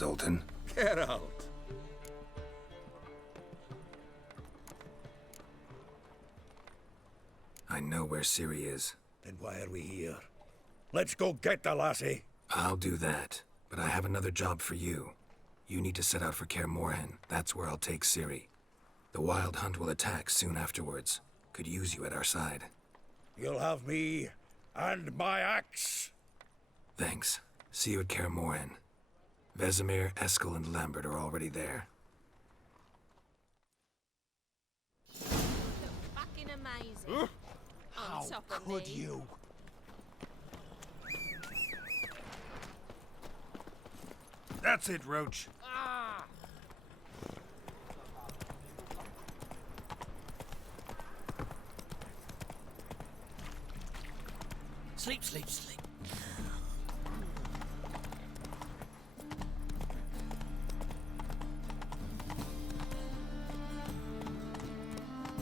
Zoltan. Geralt. I know where Ciri is. Then why are we here? Let's go get the lassie. I'll do that, but I have another job for you. You need to set out for Kaer Morhen. That's where I'll take Ciri. The Wild Hunt will attack soon afterwards. Could use you at our side. You'll have me and my axe. Thanks. See you at Kaer Morhen. Vesemir, Eskel, and Lambert are already there. Fucking amazing. How could you? That's it, Roach. Sleep, sleep, sleep.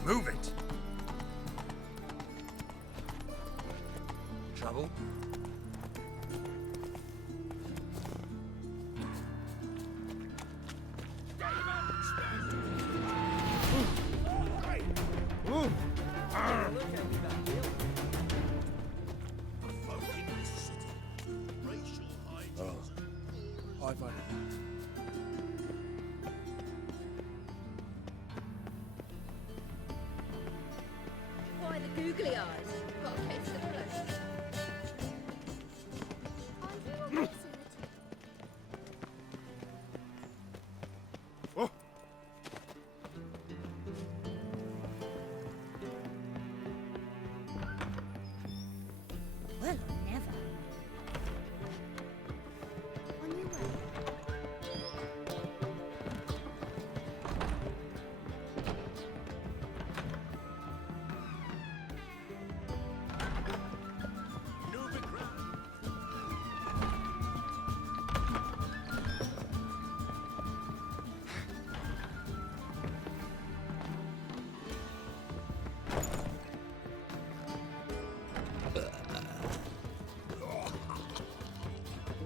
Move it. Trouble? I find it. Why the googly eyes? Got a case of flesh. Are you a wizard? Oh. Well, never. On your way.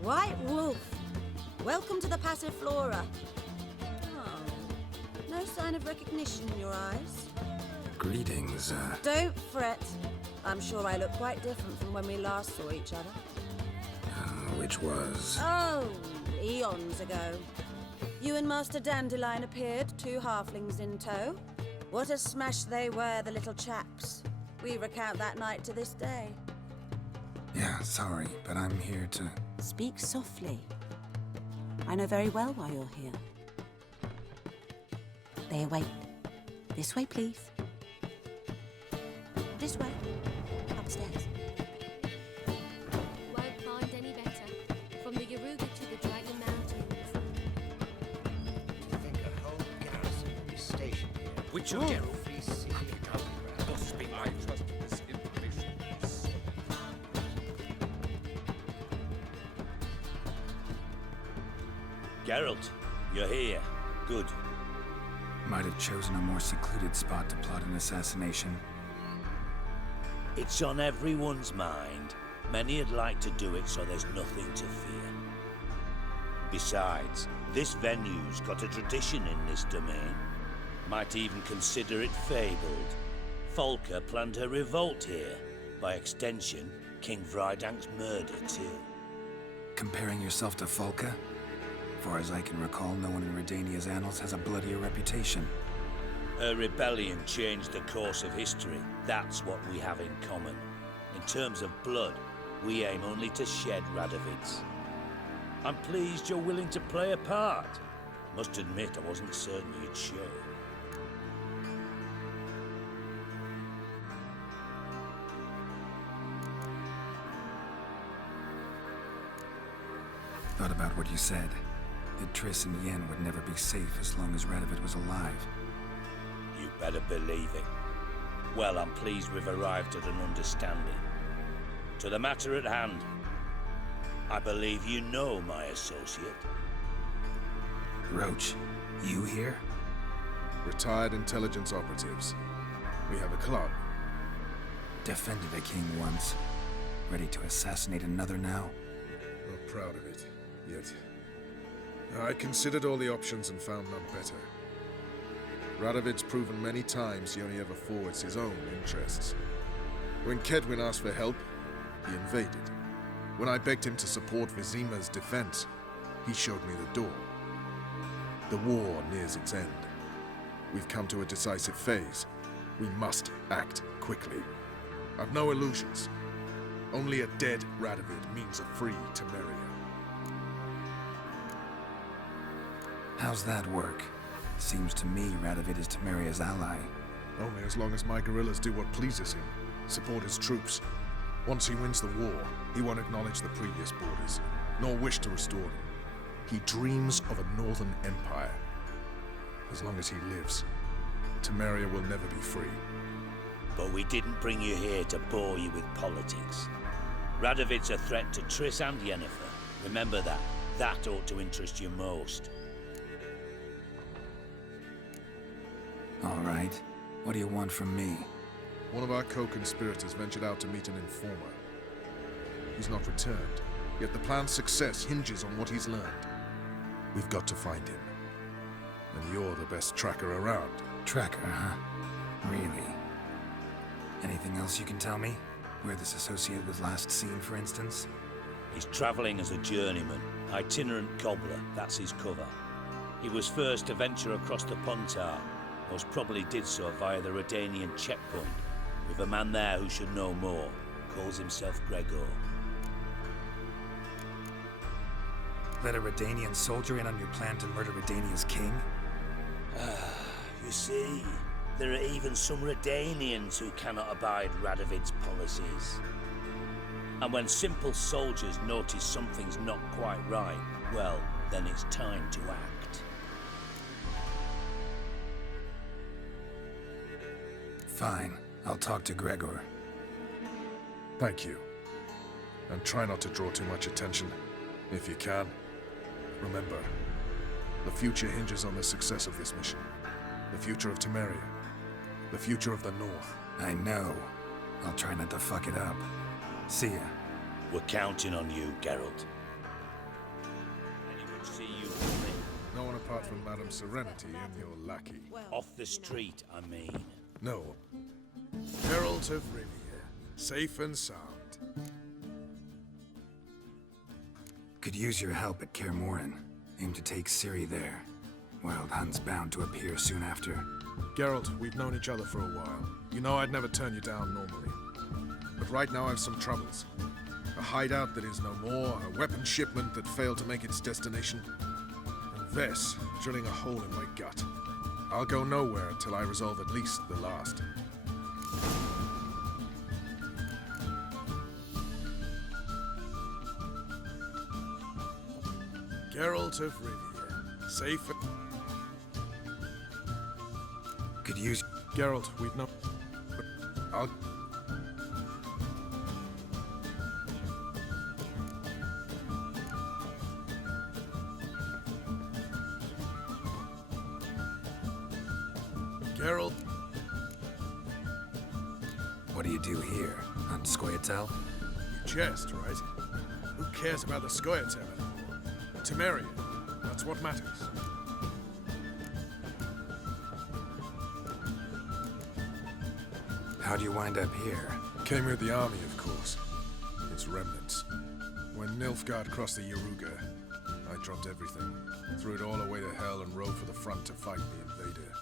White Wolf, welcome to the Passiflora. Oh, no sign of recognition in your eyes. Greetings, Don't fret. I'm sure I look quite different from when we last saw each other. which was... Oh, eons ago. You and Master Dandelion appeared, two halflings in tow. What a smash they were, the little chaps. We recount that night to this day. Yeah, sorry, but I'm here to... Speak softly. I know very well why you're here. They await. This way, please. This way. Upstairs. Won't find any better. From the Yaruga to the Dragon Mountains. I think a whole garrison will be stationed here. Which of Geralt? Free city of Caldegrad. Must be my trust in this information. Geralt, you're here. Good. Might have chosen a more secluded spot to plot an assassination. It's on everyone's mind. Many'd like to do it so there's nothing to fear. Besides, this venue's got a tradition in this domain. Might even consider it fabled. Folka planned her revolt here. By extension, King Vrydank's murder too. Comparing yourself to Folka? Far as I can recall, no one in Redania's annals has a bloodier reputation. Her rebellion changed the course of history. That's what we have in common. In terms of blood, we aim only to shed Radovid's. I'm pleased you're willing to play a part. Must admit, I wasn't certain you'd show. Thought about what you said. That Triss and Yen would never be safe as long as Radovid was alive. You better believe it. Well, I'm pleased we've arrived at an understanding. To the matter at hand, I believe you know my associate. Roach, you here? Retired intelligence operatives. We have a club. Defended a king once. Ready to assassinate another now? Not proud of it, yet I considered all the options and found none better. Radovid's proven many times he only ever forwards his own interests. When Kedwin asked for help, he invaded. When I begged him to support Vizima's defense, he showed me the door. The war nears its end. We've come to a decisive phase. We must act quickly. I've no illusions. Only a dead Radovid means a free Temeria. How's that work? Seems to me Radovid is Temeria's ally. Only as long as my guerrillas do what pleases him, support his troops. Once he wins the war, he won't acknowledge the previous borders, nor wish to restore them. He dreams of a northern empire. As long as he lives, Temeria will never be free. But we didn't bring you here to bore you with politics. Radovid's a threat to Triss and Yennefer. Remember that. That ought to interest you most. All right. What do you want from me? One of our co-conspirators ventured out to meet an informer. He's not returned, yet the plan's success hinges on what he's learned. We've got to find him. And you're the best tracker around. Tracker, huh? Really? Anything else you can tell me? Where this associate was last seen, for instance? He's travelling as a journeyman, itinerant cobbler, that's his cover. He was first to venture across the Pontar, most probably did so via the Redanian checkpoint, with a man there who should know more, calls himself Gregor. Let a Redanian soldier in on your plan to murder Redania's king? You see, there are even some Redanians who cannot abide Radovid's policies. And when simple soldiers notice something's not quite right, well, then it's time to act. Fine. I'll talk to Gregor. Thank you. And try not to draw too much attention, if you can. Remember, the future hinges on the success of this mission. The future of Temeria. The future of the North. I know. I'll try not to fuck it up. See ya. We're counting on you, Geralt. Anyone see you coming? No one apart from Madame Serenity and your lackey. Off the street, I mean. No. Geralt of Rivia. Safe and sound. Could use your help at Kaer Morhen. Aim to take Ciri there. Wild Hunt's bound to appear soon after. Geralt, we've known each other for a while. You know I'd never turn you down normally. But right now I've some troubles. A hideout that is no more, a weapon shipment that failed to make its destination, and Vess drilling a hole in my gut. I'll go nowhere until I resolve at least the last. Geralt of Rivia. Safe. Could use... Geralt, we've no... I'll... Geralt... What do you do here? On Scoia'tael? You jest, right? Who cares about the Scoia'tael anymore? Temeria. That's what matters. How do you wind up here? Came with the army, of course. Its remnants. When Nilfgaard crossed the Yaruga, I dropped everything, threw it all away to hell and rode for the front to fight the invader.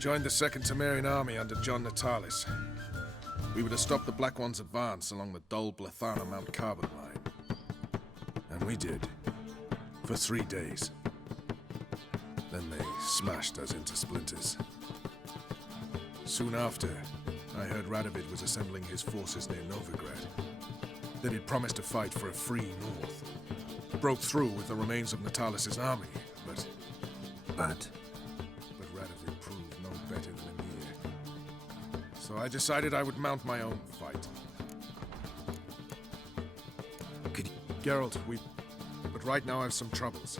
Joined the Second Temerian army under John Natalis. We were to stop the Black One's advance along the Dol Blathana Mount Carbon line. And we did. For 3 days. Then they smashed us into splinters. Soon after, I heard Radovid was assembling his forces near Novigrad. That he'd promised to fight for a free North. Broke through with the remains of Natalis' army, but Radovid proved no better than Emir. So I decided I would mount my own fight. Geralt, but right now I've some troubles.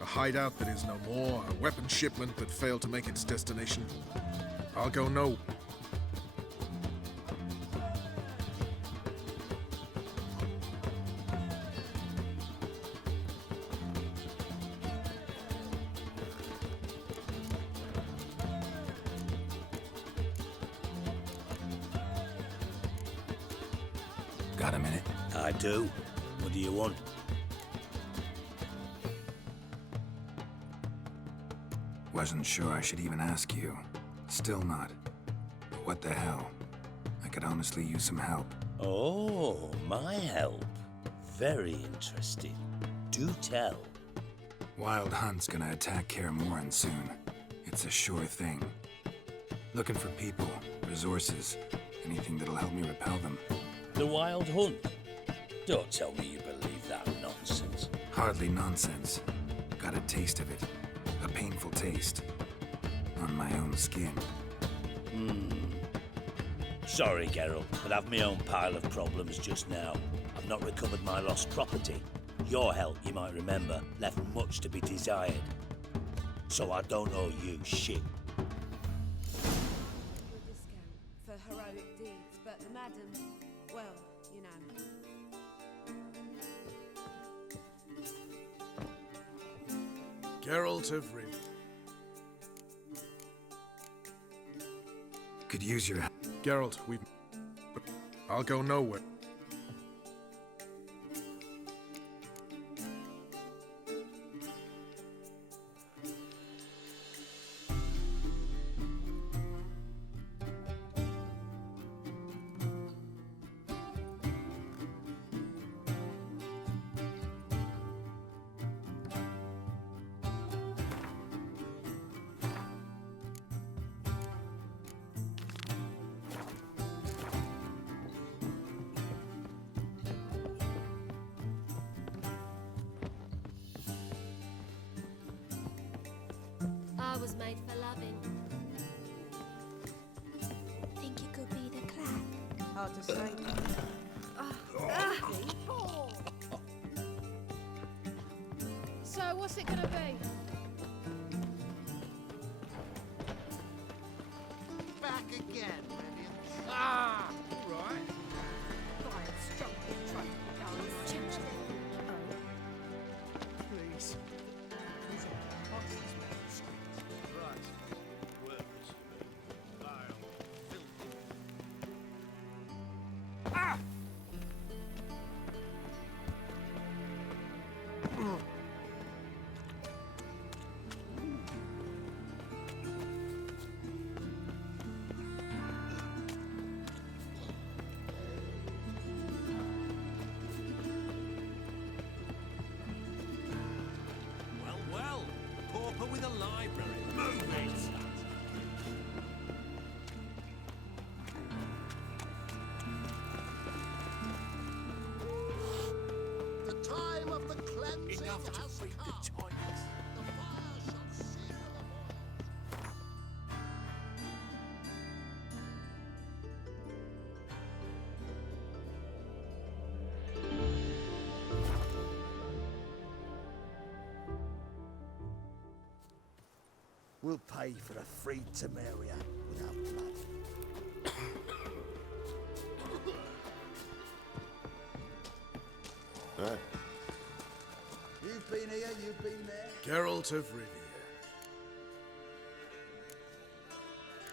A hideout that is no more, a weapon shipment that failed to make its destination. I'll go no... Got a minute? I do. What do you want? Wasn't sure I should even ask you. Still not. But what the hell? I could honestly use some help. Oh, my help. Very interesting. Do tell. Wild Hunt's gonna attack Kaer Morhen soon. It's a sure thing. Looking for people, resources, anything that'll help me repel them. The Wild Hunt? Don't tell me you believe that nonsense. Hardly nonsense. Got a taste of it. A painful taste. On my own skin. Sorry, Geralt, but I've my own pile of problems just now. I've not recovered my lost property. Your help, you might remember, left much to be desired. So I don't owe you shit. Discount for heroic deeds, but the madam, well, you know. Geralt of Rivia. Could use your help. Geralt, but I'll go nowhere. I was made for loving. Think you could be the clap? Hard to say. So what's it gonna be? Back again, Radiant. Ah! All right. Please. Right. Worthless, vile, filthy. Ah! Well, well. Pauper with a library. Move it! The time of the cleansing Enough to has feed come. the giants. The fire shall seal the void. We'll pay for a free Temeria without blood. You've been here, you've been there. Geralt of Rivia.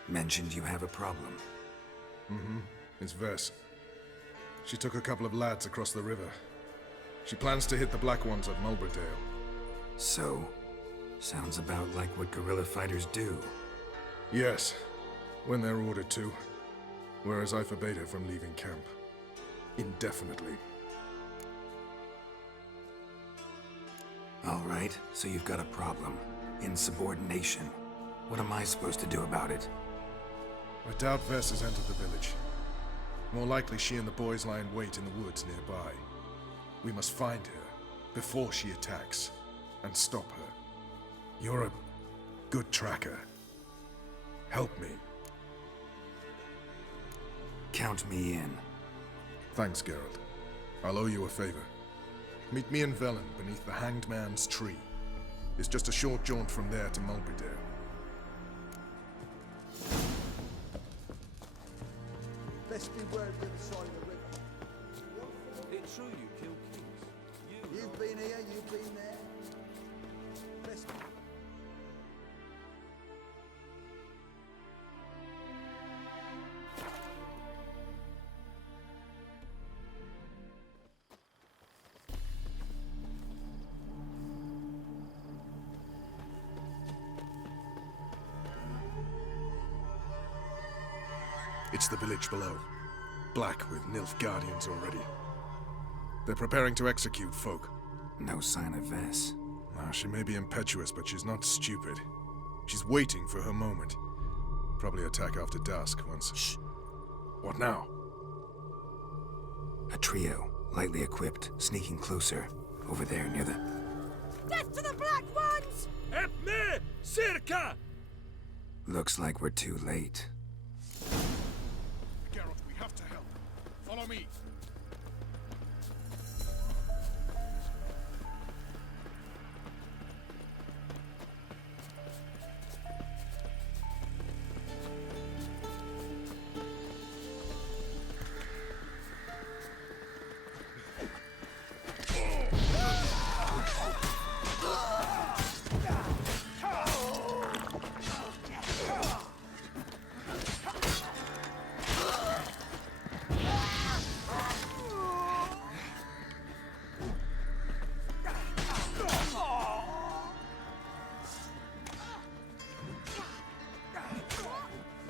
Mentioned you have a problem. It's Vess. She took a couple of lads across the river. She plans to hit the Black Ones at Mulberdale. So, sounds about like what guerrilla fighters do. Yes, when they're ordered to. Whereas I forbade her from leaving camp. Indefinitely. All right, so you've got a problem. Insubordination. What am I supposed to do about it? I doubt Vess has entered the village. More likely she and the boys lie in wait in the woods nearby. We must find her before she attacks and stop her. You're a good tracker. Help me. Count me in. Thanks, Geralt. I'll owe you a favor. Meet me in Velen beneath the Hanged Man's tree. It's just a short jaunt from there to Mulberdale. Best be wary of the other side of the river. It's true you kill kings. You've been here, you've been there. Best be... It's the village below. Black with Nilfgaardians already. They're preparing to execute folk. No sign of Vess. She may be impetuous, but she's not stupid. She's waiting for her moment. Probably attack after dusk once... Shh! What now? A trio, lightly equipped, sneaking closer. Over there, near the... Death to the Black Ones! Help me! Circa! Looks like we're too late. Geralt, we have to help. Follow me.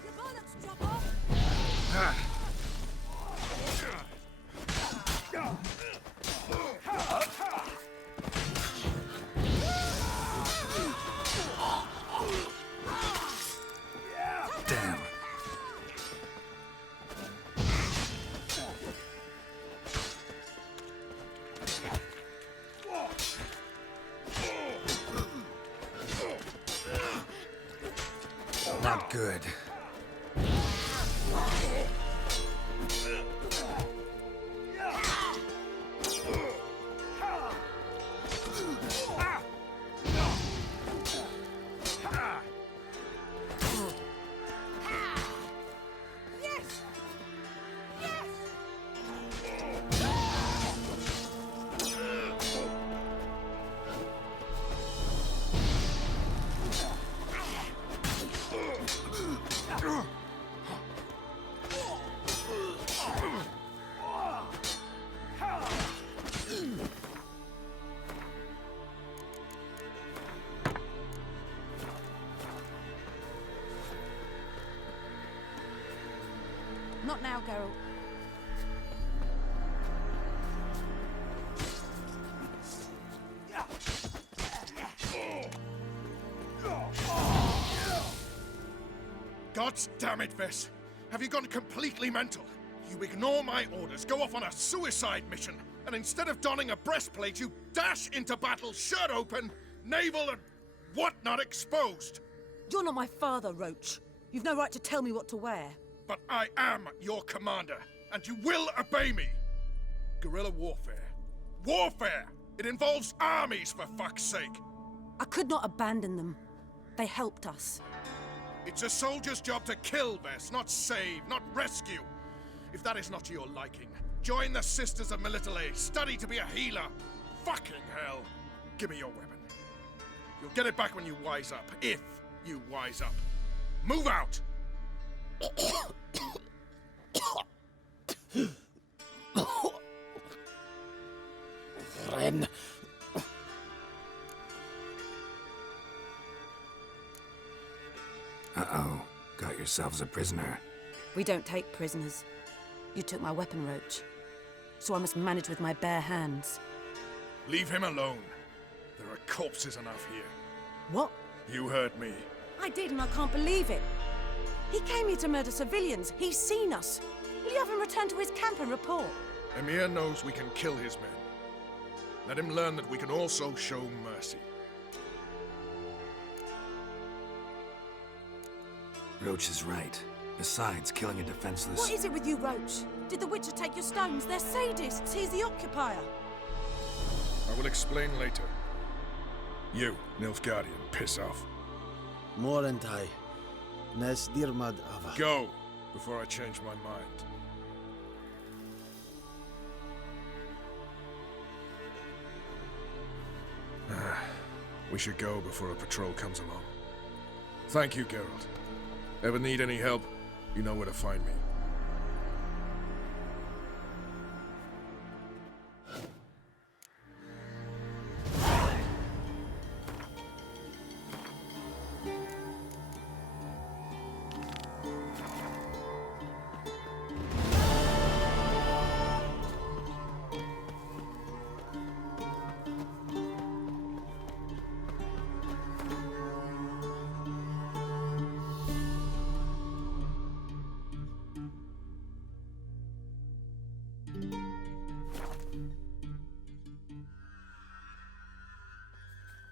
Your bollocks drop off! Damn. Not good. Yes! Yes! Not now, Geralt. God damn it, Vess! Have you gone completely mental? You ignore my orders, go off on a suicide mission, and instead of donning a breastplate, you dash into battle, shirt open, navel and whatnot exposed. You're not my father, Roach. You've no right to tell me what to wear. But I am your commander, and you will obey me. Guerrilla warfare. Warfare! It involves armies, for fuck's sake. I could not abandon them. They helped us. It's a soldier's job to kill, Vess, not save, not rescue. If that is not to your liking, join the Sisters of Melitele, study to be a healer. Fucking hell. Give me your weapon. You'll get it back when you wise up, if you wise up. Move out! Ren. Uh-oh. Got yourselves a prisoner. We don't take prisoners. You took my weapon, Roach. So I must manage with my bare hands. Leave him alone. There are corpses enough here. What? You heard me. I did, and I can't believe it. He came here to murder civilians. He's seen us. Will you have him return to his camp and report? Emir knows we can kill his men. Let him learn that we can also show mercy. Roach is right. Besides, killing a defenseless... What is it with you, Roach? Did the Witcher take your stones? They're sadists. He's the occupier. I will explain later. You, Nilfgaardian, piss off. Morentai. Nes Dirmad Ava. Go, before I change my mind. We should go before a patrol comes along. Thank you, Geralt. Ever need any help, you know where to find me.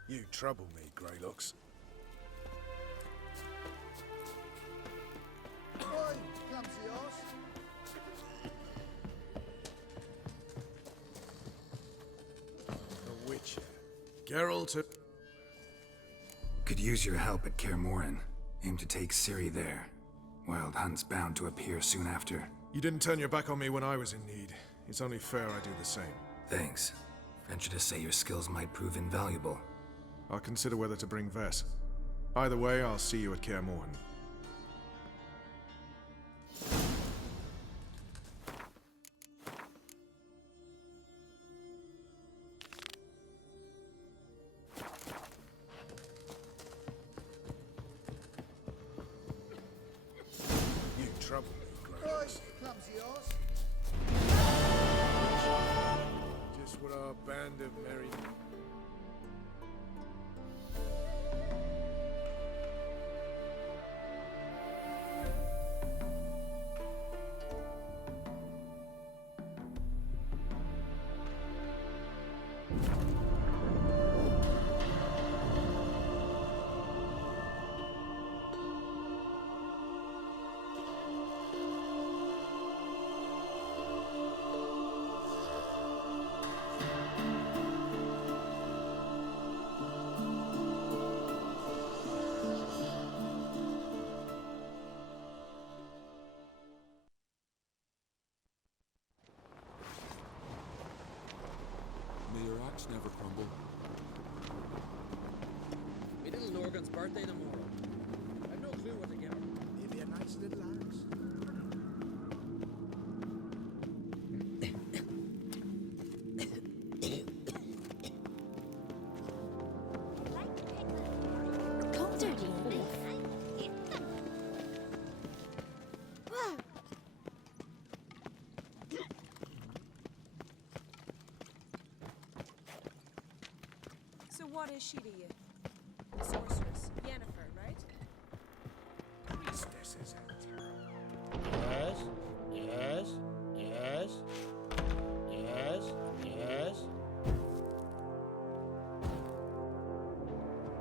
You trouble me, Greylocks. Oi, clumsy horse. A Witcher. Geralt. Could use your help at Kaer Morhen. Aim to take Ciri there. Wild Hunt's bound to appear soon after. You didn't turn your back on me when I was in need. It's only fair I do the same. Thanks. Venture to say your skills might prove invaluable. I'll consider whether to bring Vess. Either way, I'll see you at Kaer Morhen. You trouble me, Oi, Greylocks. clumsy horse. Just what our band of merry... May your axe never crumble. My little Lorgan's birthday tomorrow. I've no clue what to give her. Maybe a nice little axe. Colder, you leaf. Whoa. So what is she to you? A sorceress. Yennefer, right? Priestesses and Yes, yes, yes, yes, yes.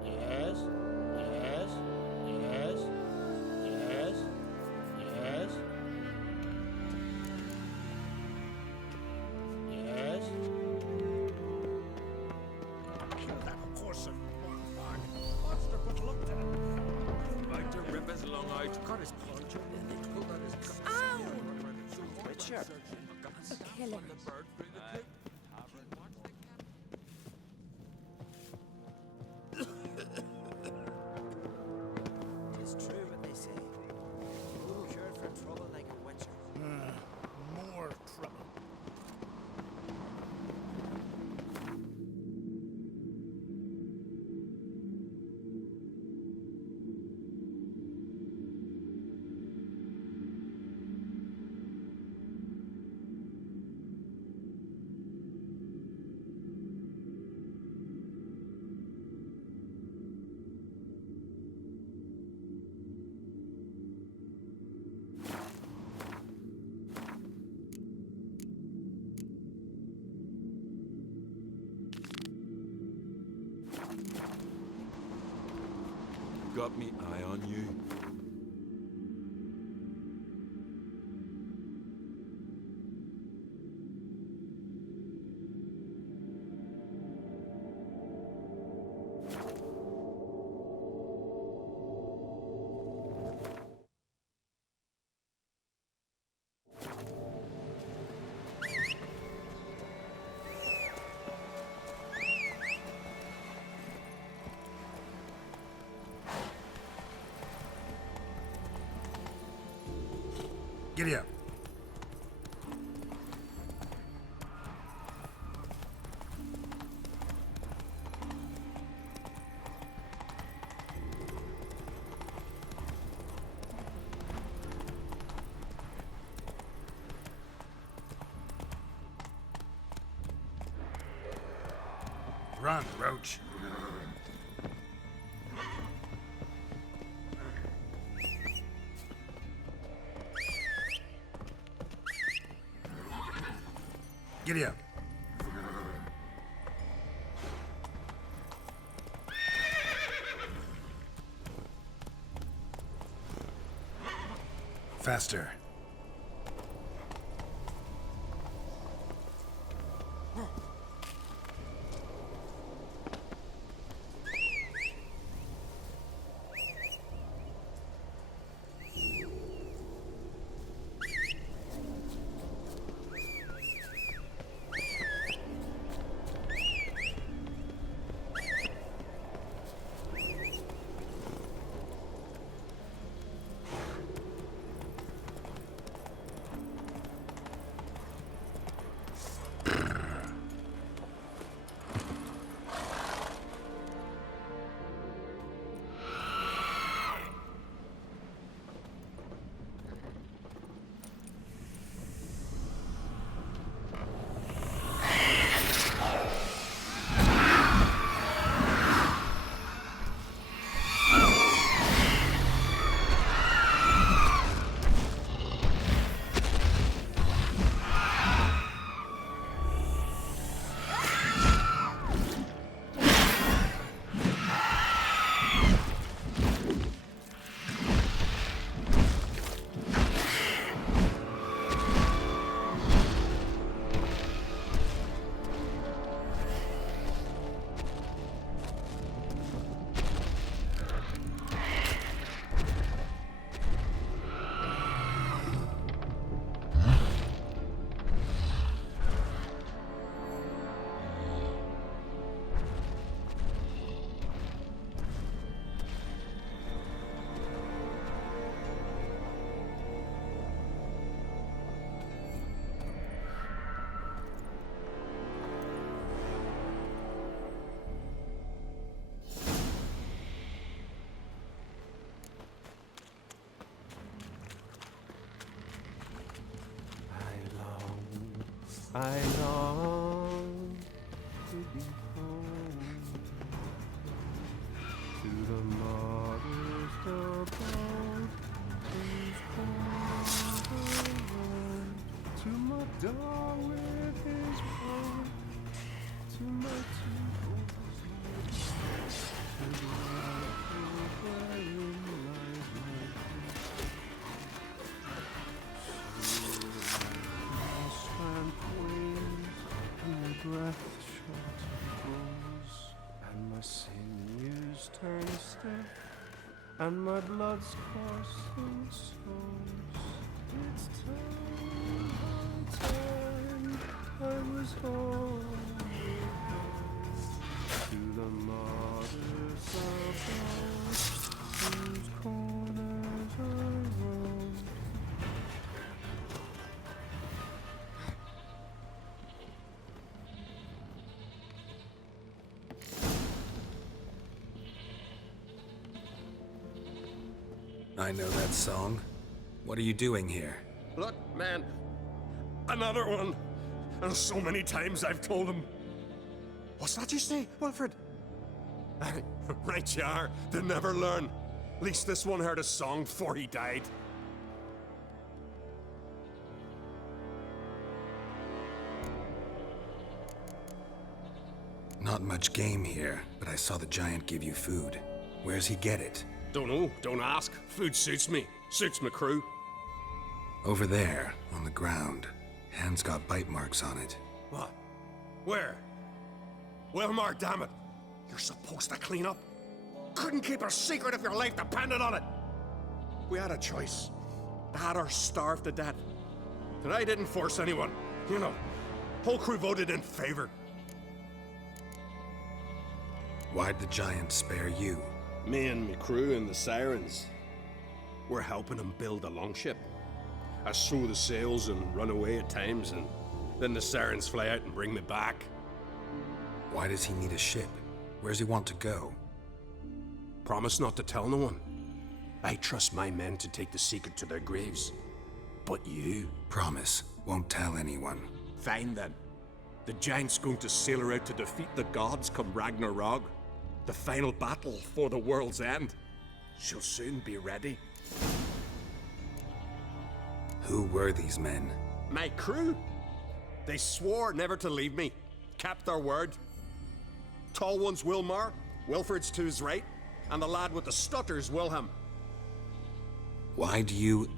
Yes, yes, yes, yes, yes. Yes. kill that horse of Mornfog. Monster put look to it. Like to rip his lung out, cut his punch, and they pulled out his guts. Ow! Witcher. Kill him. The bird through the coop. It's true what they say. Who cured for trouble like a witcher? More trouble. Got me eye on you. Giddy up. Run, Roach. Giddy up. Faster. I long to be home, to the modest abode, whose corner to my dog with his bone, to my two horses, to the apple wherein lies my breath short froze, and my sinews turn stiff, and my blood's coursing slows. It's time I was home to the mother's abode, whose corners I roam. I know that song. What are you doing here? Look, man. Another one. And so many times I've told him. What's that you say, Wilfred? Right you are. They never learn. At least this one heard a song before he died. Not much game here, but I saw the giant give you food. Where's he get it? Don't know. Don't ask. Food suits me. Suits my crew. Over there, on the ground. Hand's got bite marks on it. What? Where? Wilmar, damn it. You're supposed to clean up. Couldn't keep a secret if your life depended on it. We had a choice. That or starve to death. And I didn't force anyone. You know, whole crew voted in favor. Why'd the giant spare you? Me and my crew and the Sirens. We're helping him build a longship. I sew the sails and run away at times, and then the Sirens fly out and bring me back. Why does he need a ship? Where's he want to go? Promise not to tell no one. I trust my men to take the secret to their graves. But you? Promise. Won't tell anyone. Fine then. The giant's going to sail her out to defeat the gods come Ragnarok. The final battle for the world's end. She'll soon be ready. Who were these men? My crew. They swore never to leave me. Kept their word. Tall one's Wilmar, Wilfred's to his right, and the lad with the stutter's Wilhelm. Why do you...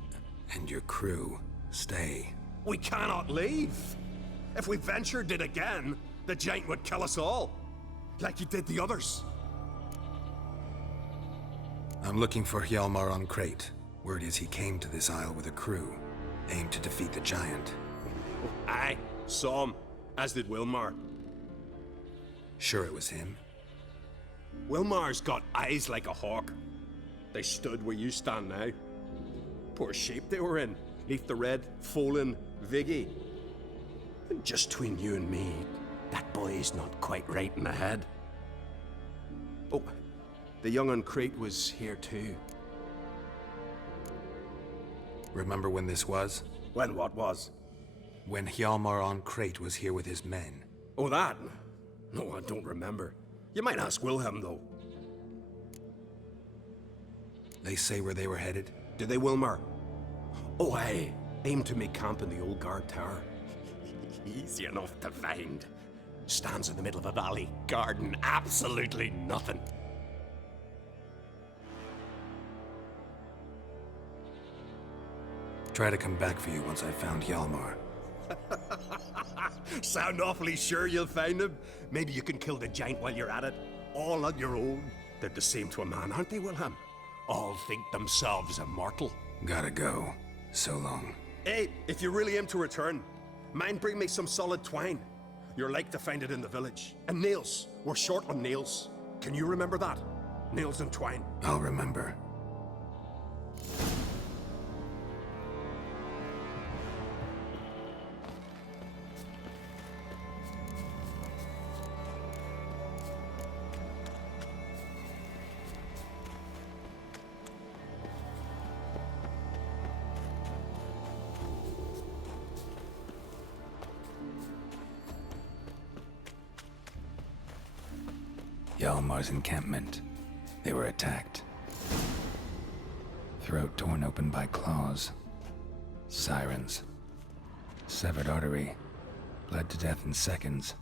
And your crew stay. We cannot leave. If we ventured it again, the giant would kill us all. Like he did the others. I'm looking for Hjalmar on Crate. Word is he came to this isle with a crew, aimed to defeat the giant. Aye, saw him, as did Wilmar. Sure it was him? Wilmar's got eyes like a hawk. They stood where you stand now. Poor shape they were in. Neath the red, Folin, Viggy. And just between you and me, that boy's not quite right in the head. Oh, the young on Crate was here too. Remember when this was? When what was? When Hjalmar on Crate was here with his men. Oh, that? No, I don't remember. You might ask Wilhelm, though. They say where they were headed? Did they, Wilmar? Oh, aye. Aim to make camp in the old guard tower. Easy enough to find. Stands in the middle of a valley. Garden, absolutely nothing. Try to come back for you once I've found Hjalmar. Sound awfully sure you'll find him? Maybe you can kill the giant while you're at it. All on your own. They're the same to a man, aren't they, Wilhelm? All think themselves immortal. Gotta go. So long. Hey, if you really aim to return, mind bring me some solid twine. You're like to find it in the village. And nails. We're short on nails. Can you remember that? Nails and twine. I'll remember. Hjalmar's encampment. They were attacked. Throat torn open by claws. Sirens. Severed artery. Bled to death in seconds.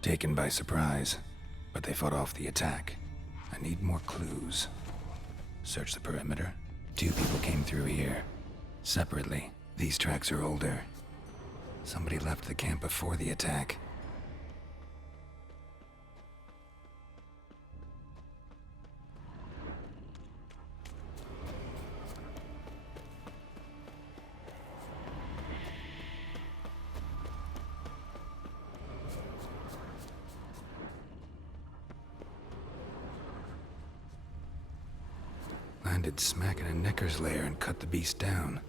Taken by surprise, but they fought off the attack. I need more clues. Search the perimeter. 2 people came through here. Separately. These tracks are older. Somebody left the camp before the attack. Landed smack in a Necker's lair and cut the beast down.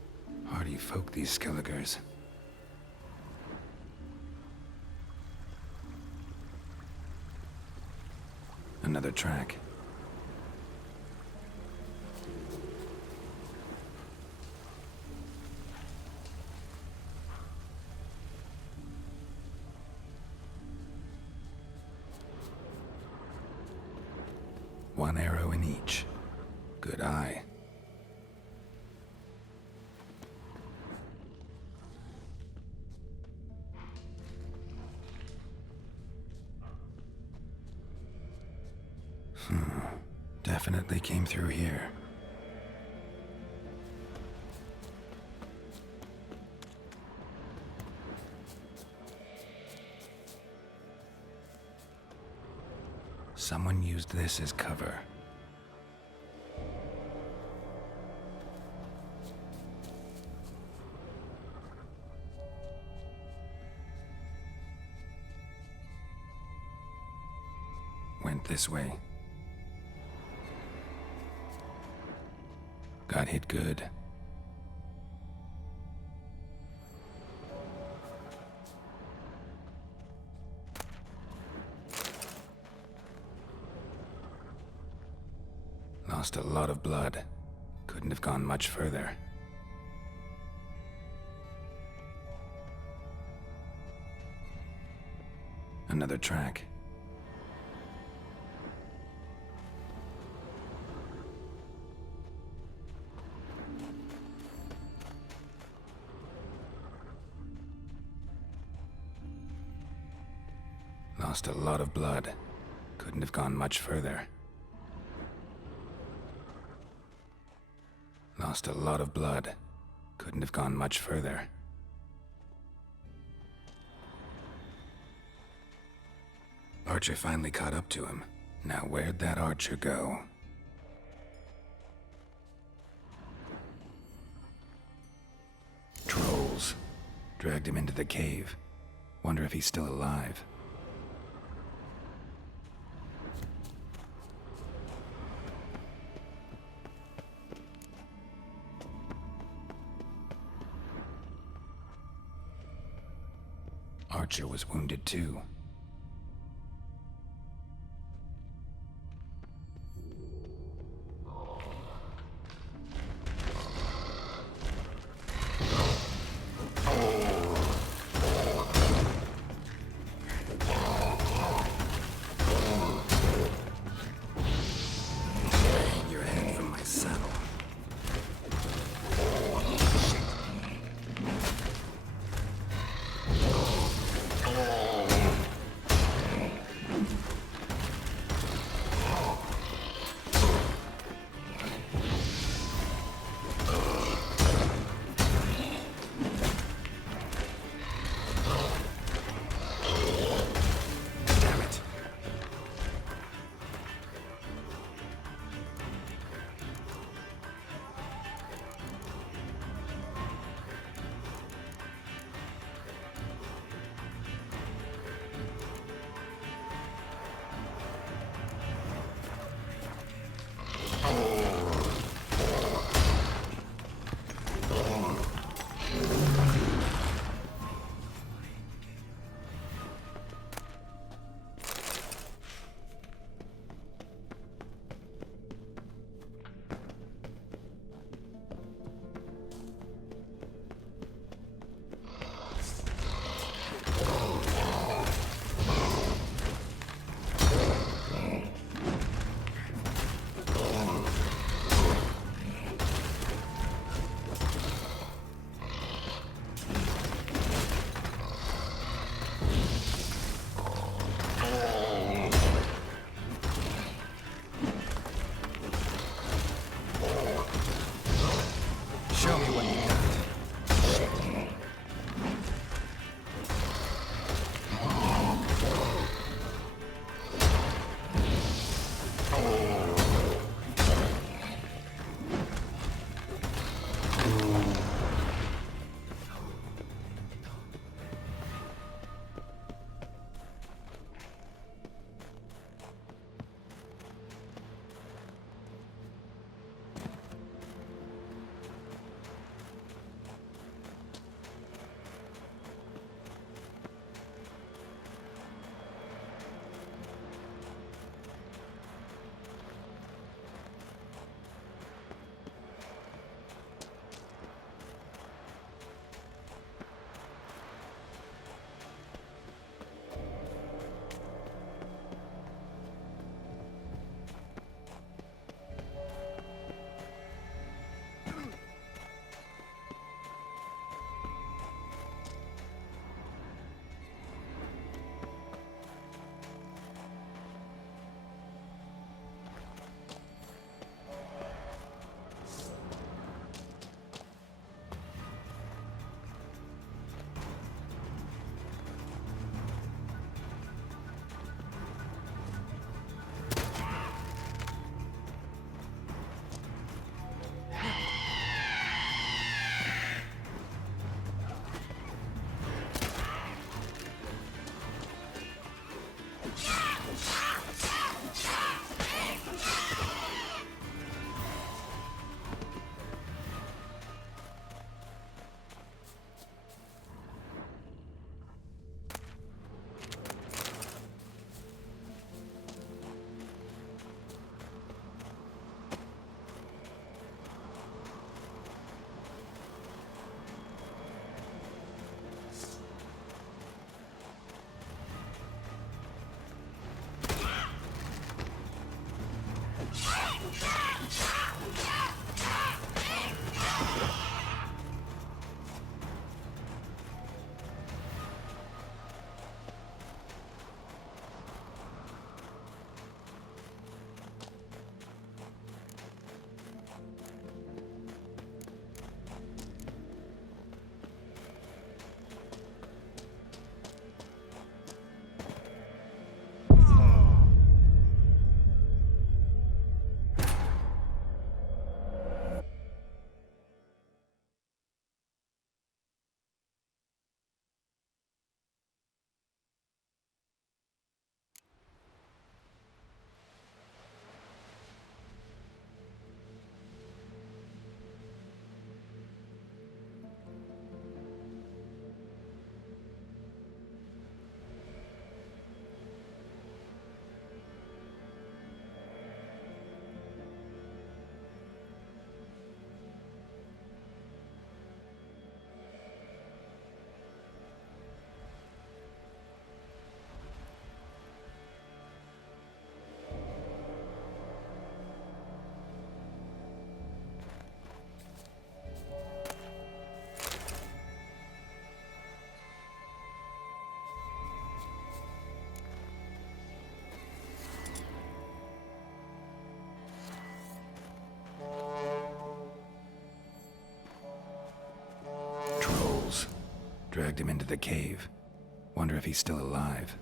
Hardy folk, these Skelligers. Another track. One arrow in each. Good eye. Definitely came through here. Someone used this as cover. Went this way. Got hit good. Lost a lot of blood. Couldn't have gone much further. Another track. Lost a lot of blood. Couldn't have gone much further. Lost a lot of blood. Couldn't have gone much further. Archer finally caught up to him. Now where'd that Archer go? Trolls. Dragged him into the cave. Wonder if he's still alive. Archer was wounded too. Your head from my saddle. Dragged him into the cave. Wonder if he's still alive.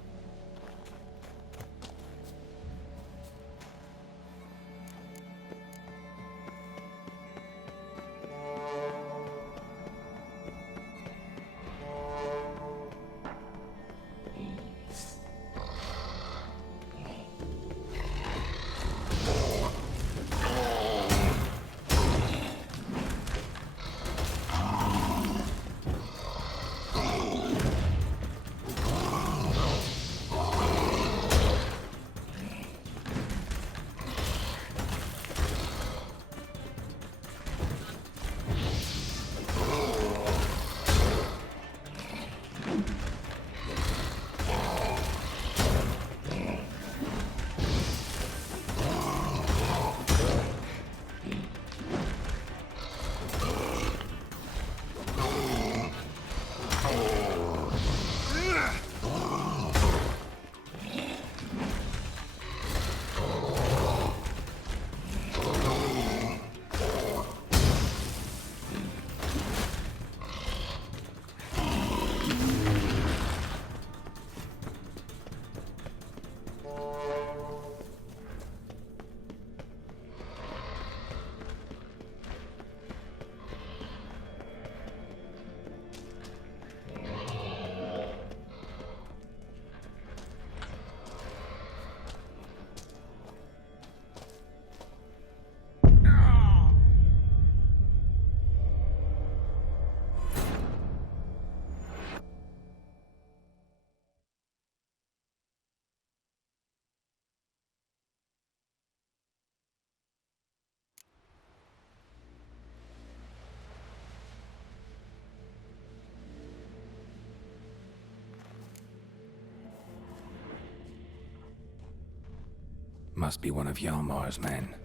Must be one of Hjalmar's men.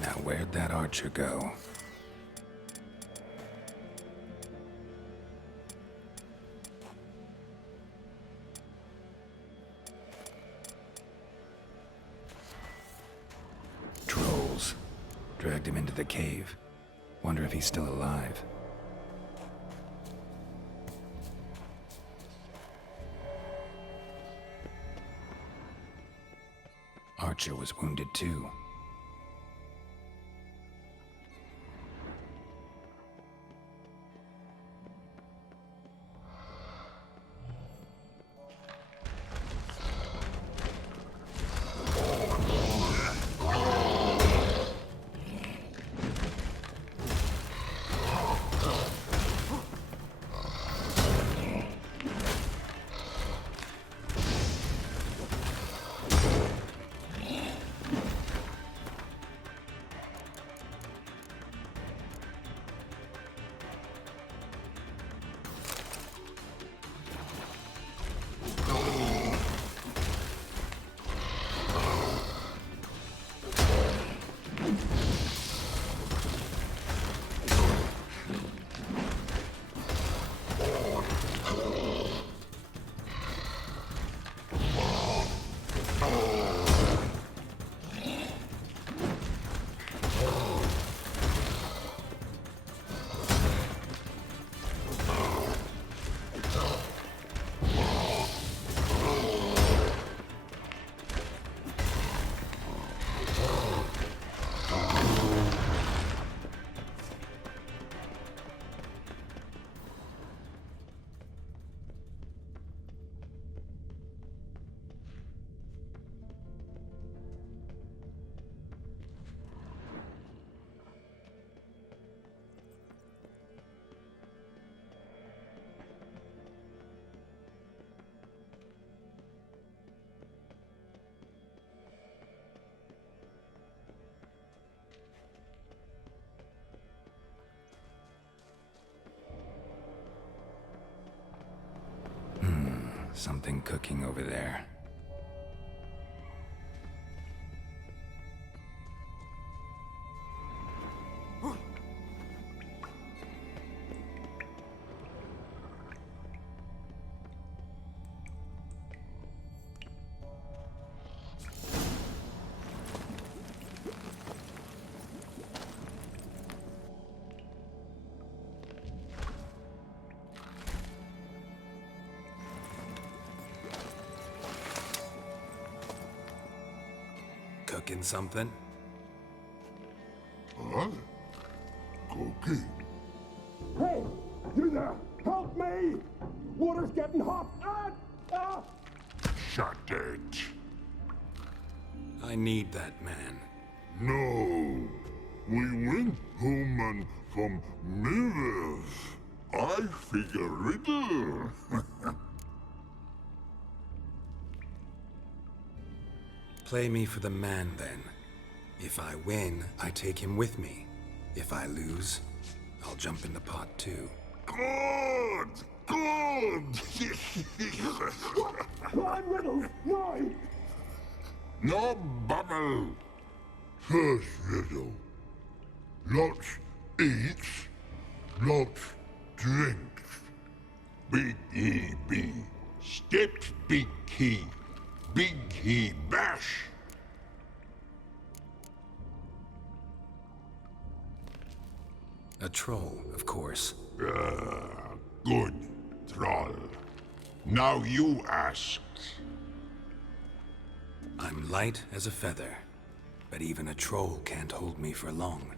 Now where'd that archer go? Trolls. Dragged him into the cave. Wonder if he's still alive. Archer was wounded too. Something cooking over there. Cooking something? Huh? Cooking? Hey, you there! Help me! Water's getting hot! Shut it. I need that man. No. We went home and from mirrors. I figure riddle. Play me for the man, then. If I win, I take him with me. If I lose, I'll jump in the pot too. Good! Good! Climb riddles! No! No bubble! First riddle. Lots eats, lots drinks. Big E B. Steps big key. Big he bash. A troll, of course. Good, troll. Now you ask. I'm light as a feather, but even a troll can't hold me for long.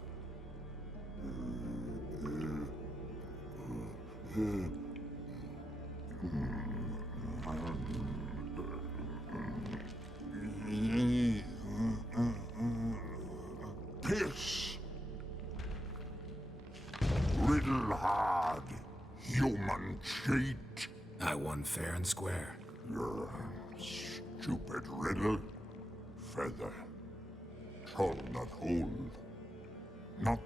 Piss. Riddle hard. Human cheat. I won fair and square. Stupid riddle. Feather. Troll not hold. Not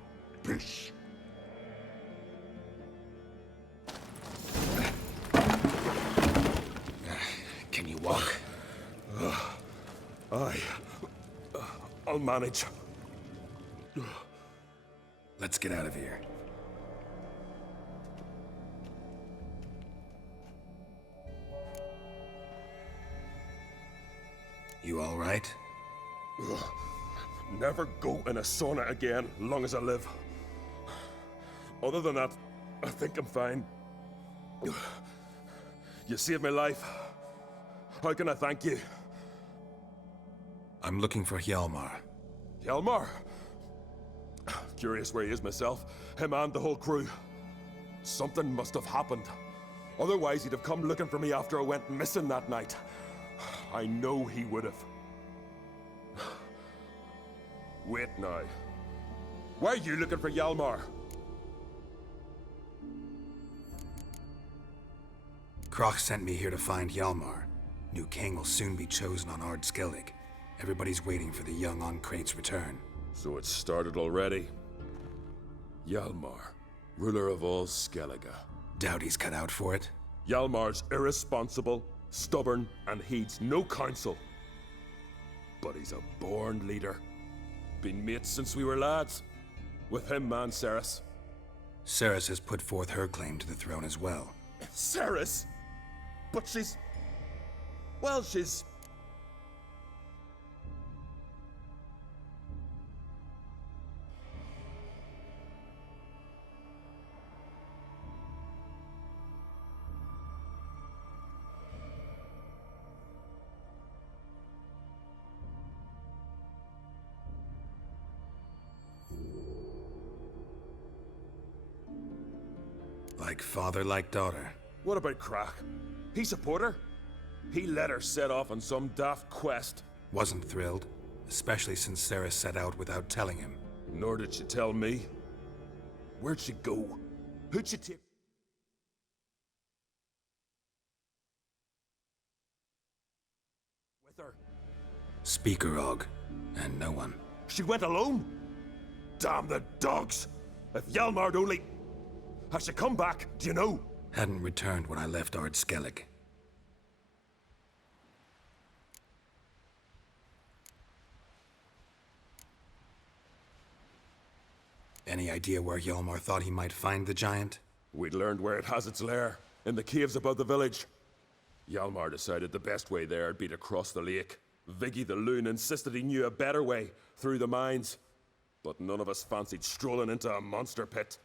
piss. Can you walk? I'll manage. Let's get out of here. You all right? Never go in a sauna again, long as I live. Other than that, I think I'm fine. You saved my life. How can I thank you? I'm looking for Hjalmar. Hjalmar? Curious where he is myself. Him and the whole crew. Something must have happened. Otherwise, he'd have come looking for me after I went missing that night. I know he would have. Wait now. Why are you looking for Hjalmar? Kroch sent me here to find Hjalmar. New king will soon be chosen on Ard Skellig. Everybody's waiting for the young Ancrate's return. So it's started already. Hjalmar, ruler of all Skellige. Doubt he's cut out for it. Hjalmar's irresponsible, stubborn, and heeds no counsel. But he's a born leader. Been mates since we were lads. With him and Cerys. Cerys has put forth her claim to the throne as well. Cerys? But she's... Well, she's... Like father, like daughter. What about Crach? He support her? He let her set off on some daft quest. Wasn't thrilled, especially since Cerys set out without telling him. Nor did she tell me. Where'd she go? Who'd she take? With her? Speaker Og, and no one. She went alone? Damn the dogs! If Hjalmar'd only... Has she come back? Do you know? Hadn't returned when I left Ard Skellig. Any idea where Hjalmar thought he might find the giant? We'd learned where it has its lair, in the caves above the village. Hjalmar decided the best way there'd be to cross the lake. Viggy the loon insisted he knew a better way, through the mines. But none of us fancied strolling into a monster pit.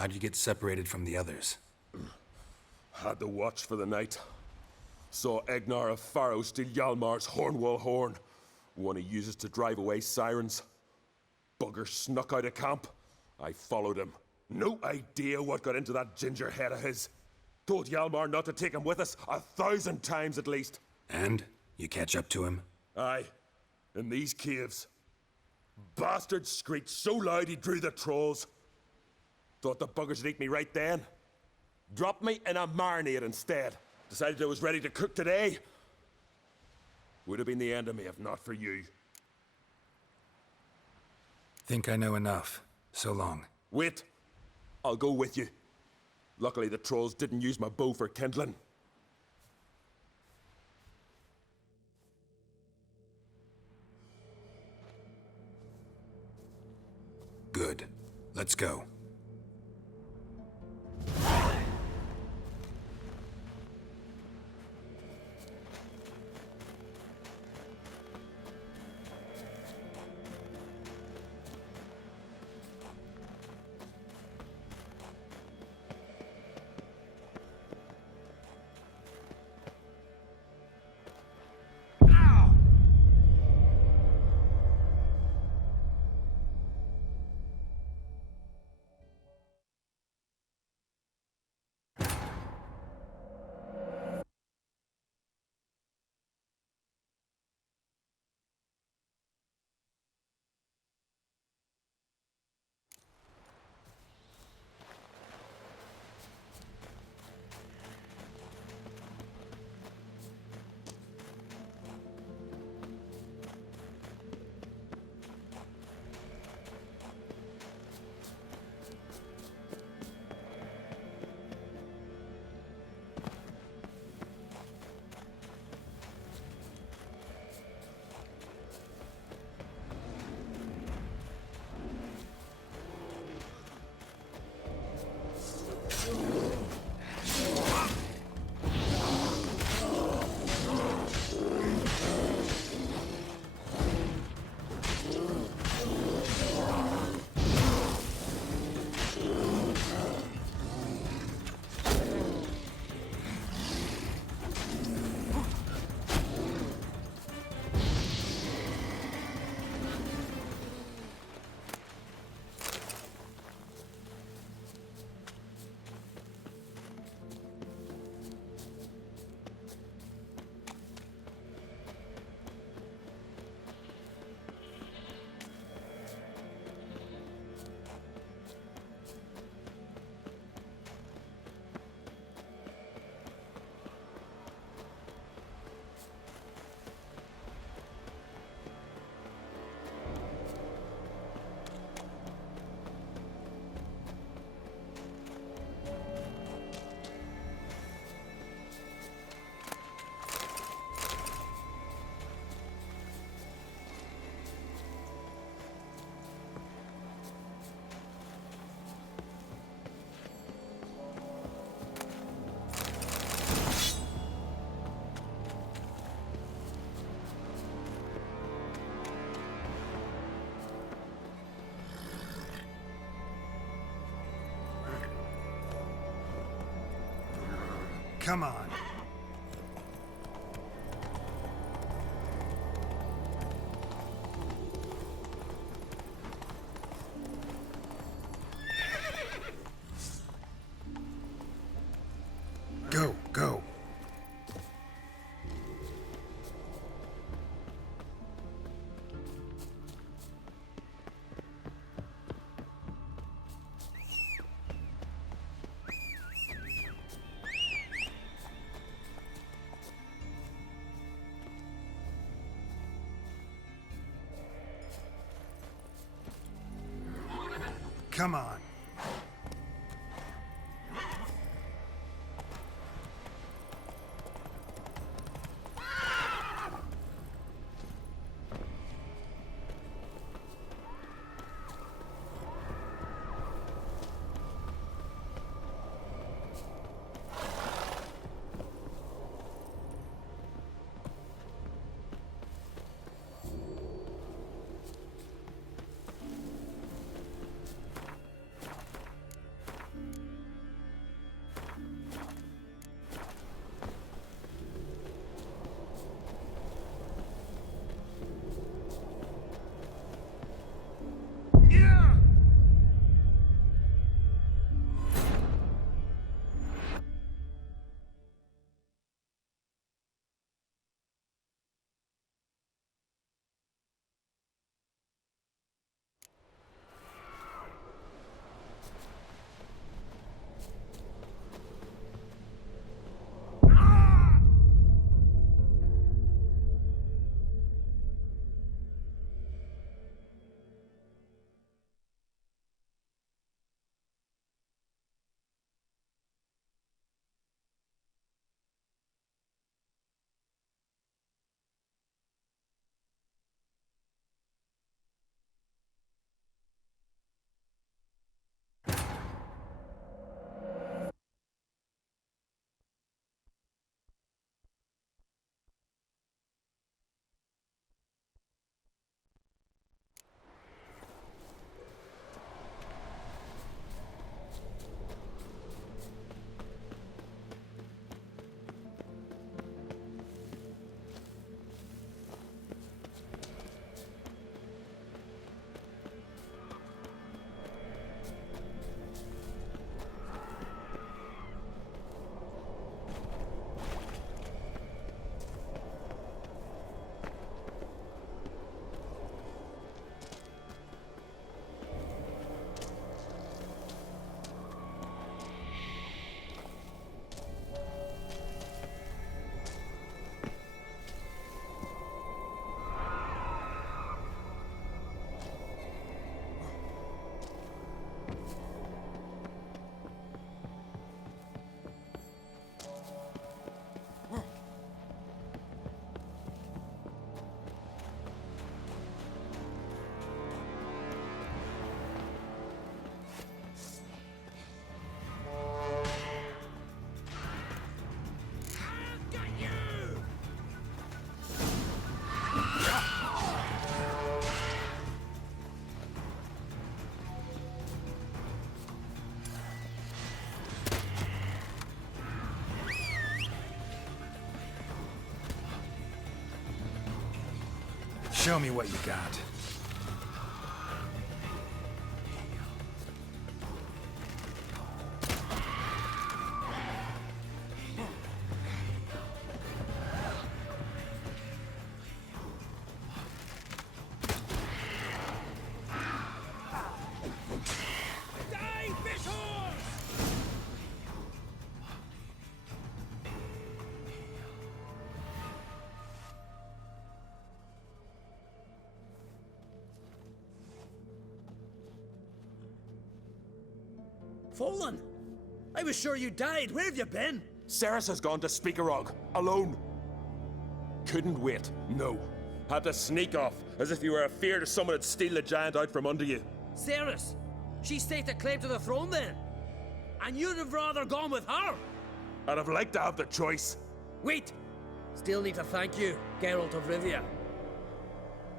How'd you get separated from the others? Had the watch for the night. Saw Egnar of Pharaoh steal Hjalmar's Hornwall horn, one he uses to drive away sirens. Bugger snuck out of camp. I followed him. No idea what got into that ginger head of his. Told Hjalmar not to take him with us 1,000 times at least. And? You catch up to him? Aye. In these caves. Bastard screeched so loud he drew the trolls. Thought the buggers would eat me right then. Dropped me in a marinade instead. Decided I was ready to cook today. Would have been the end of me if not for you. Think I know enough. So long. Wait. I'll go with you. Luckily the trolls didn't use my bow for kindling. Good. Let's go. Come on. Go, go. Come on. Show me what you got. Fallen! I was sure you died. Where have you been? Ceres has gone to Speakerog, alone. Couldn't wait, no. Had to sneak off, as if you were afeard someone would steal the giant out from under you. Ceres! She staked a claim to the throne then. And you'd have rather gone with her. I'd have liked to have the choice. Wait! Still need to thank you, Geralt of Rivia.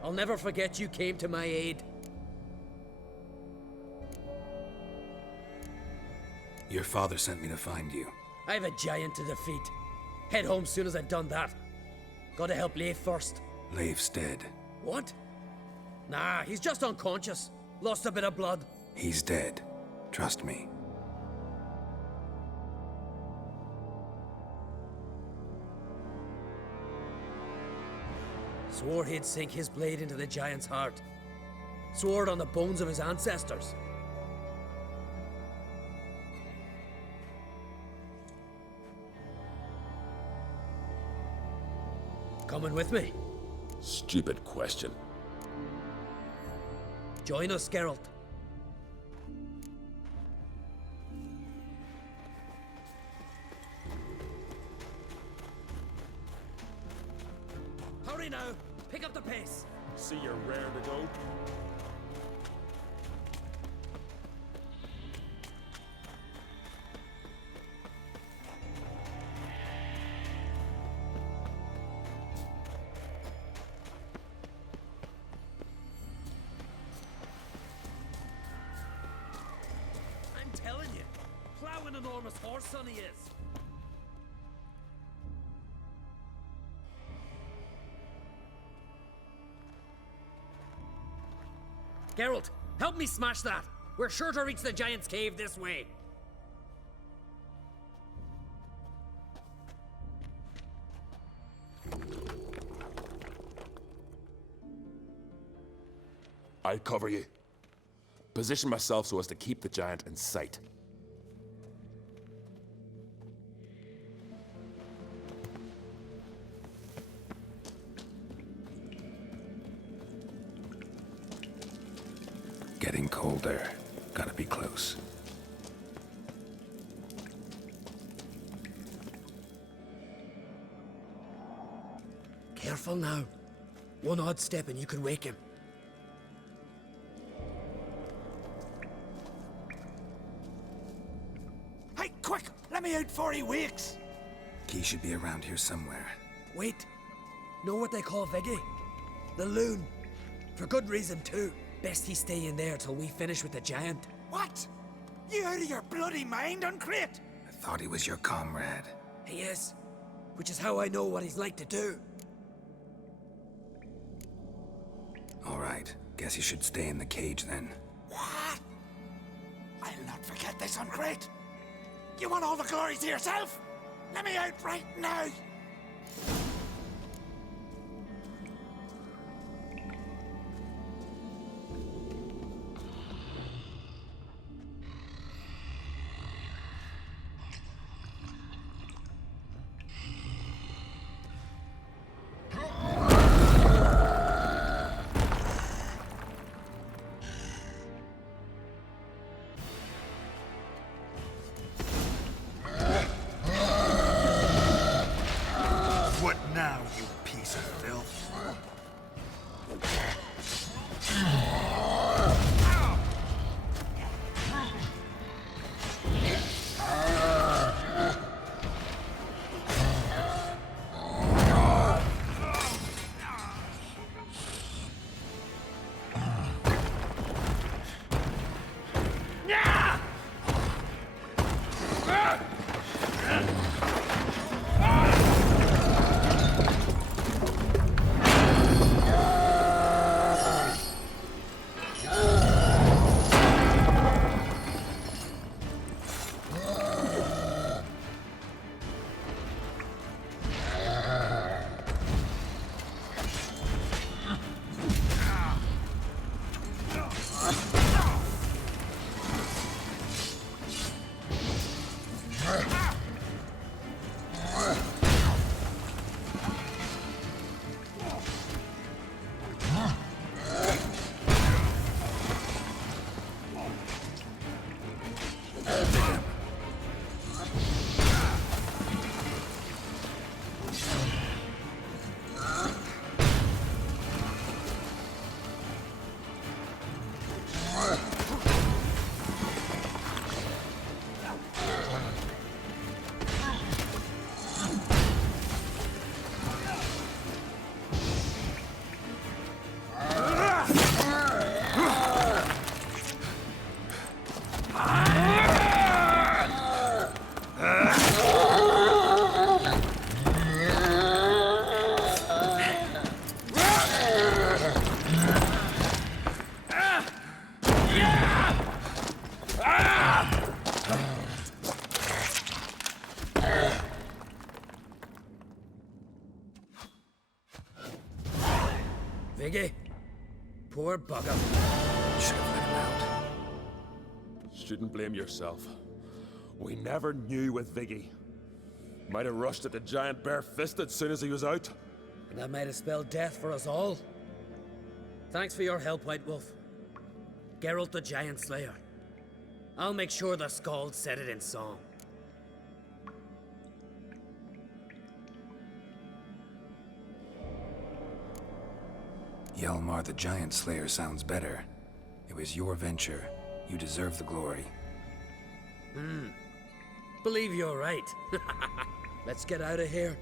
I'll never forget you came to my aid. Your father sent me to find you. I have a giant to defeat. Head home soon as I've done that. Gotta help Leif first. Leif's dead. What? Nah, he's just unconscious. Lost a bit of blood. He's dead. Trust me. Swore he'd sink his blade into the giant's heart. Swore it on the bones of his ancestors. Coming with me? Stupid question. Join us, Geralt. Hurry now! Pick up the pace! See you're raring to go. I'm telling you, plow an enormous horse son he is. Geralt, help me smash that! We're sure to reach the Giant's Cave this way. I'll cover you. Position myself so as to keep the giant in sight. Getting colder. Gotta be close. Careful now. One odd step and you can wake him. Hey, quick! Let me out before he wakes! Key should be around here somewhere. Wait. Know what they call Viggy? The loon. For good reason, too. Best he stay in there till we finish with the giant. What? You out of your bloody mind, Uncrate? I thought he was your comrade. He is. Which is how I know what he's like to do. All right. Guess you should stay in the cage then. What? I'll not forget this, Uncrate. You want all the glory to yourself? Let me out right now! Viggy? Poor bugger. Should have let him out. Shouldn't blame yourself. We never knew with Viggy. Might have rushed at the giant bare-fisted soon as he was out. And that might have spelled death for us all. Thanks for your help, White Wolf. Geralt the Giant Slayer. I'll make sure the Scald said it in song. Hjalmar the Giant Slayer sounds better. It was your venture. You deserve the glory. Believe you're right. Let's get out of here.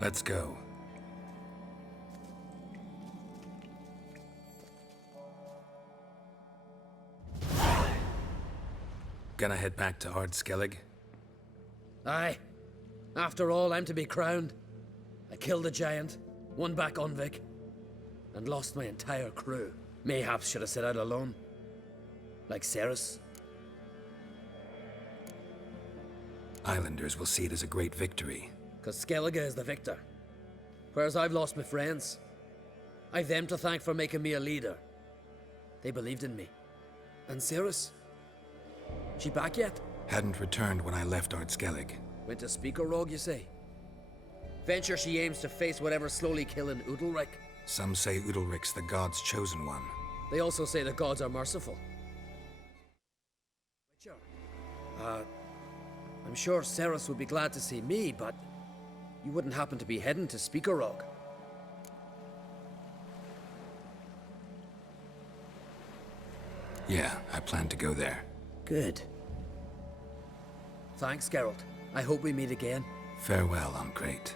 Let's go. Gonna head back to Ard Skellig? Aye. After all, I'm to be crowned. I killed the giant, won back Unvik, and lost my entire crew. Mayhaps should have set out alone. Like Cerys. Islanders will see it as a great victory. Cause Skellige is the victor. Whereas I've lost my friends. I've them to thank for making me a leader. They believed in me. And Cerys? She back yet? Hadn't returned when I left Ard Skellig. Went to Speakerog, you say? Venture she aims to face whatever's slowly killing Udalryk. Some say Udalryk's the god's chosen one. They also say the gods are merciful. I'm sure Cerys would be glad to see me, but you wouldn't happen to be heading to Speakerog. Yeah, I plan to go there. Good. Thanks, Geralt. I hope we meet again. Farewell, Uncrate.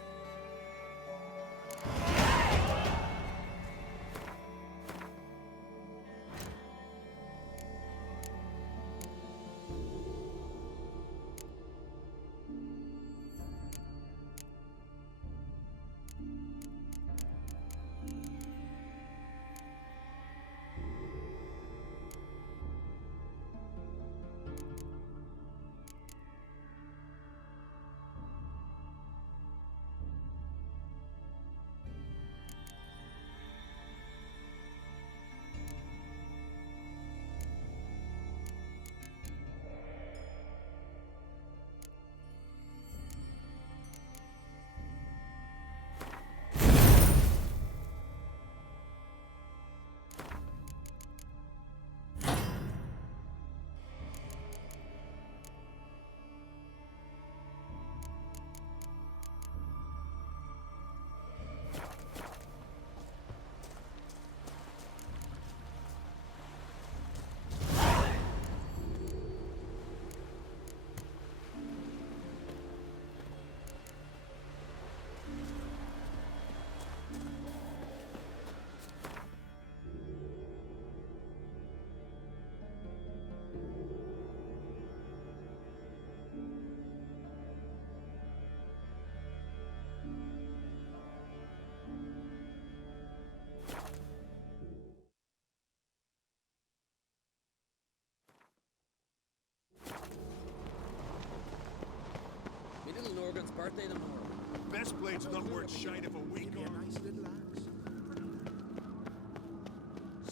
Me little Norgan's birthday tomorrow. Best blade's not worth shite of a week on. Nice little axe.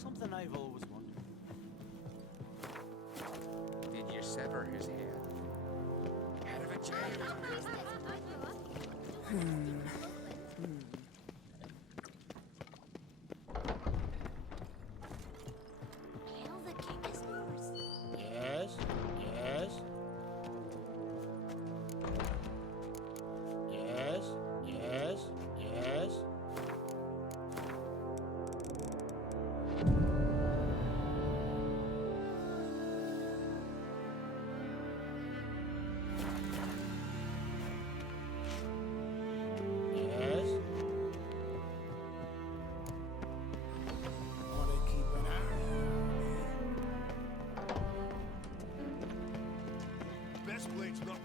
Something I've always wondered. Did you sever his head? Head of a giant. Hail the king is yours.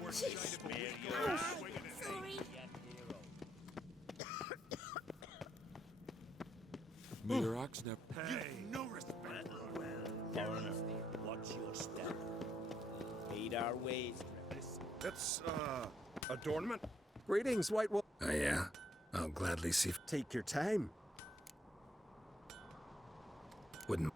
Sorry. Mere axe now. Hey! No respect. Foreigner, watch your step. Heed our ways. It's, adornment. Greetings, White Wolf. Oh, yeah? I'll gladly see. Take your time. Wouldn't.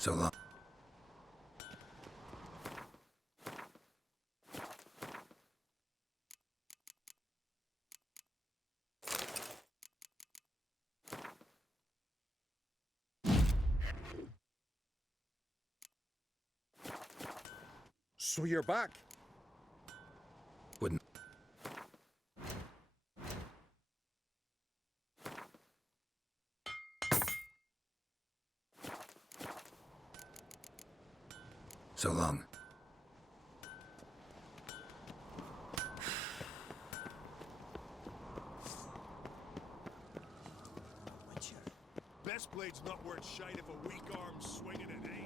So long. So you're back. Wouldn't. So long. Best blade's not worth shite if a weak arm's swinging it, eh?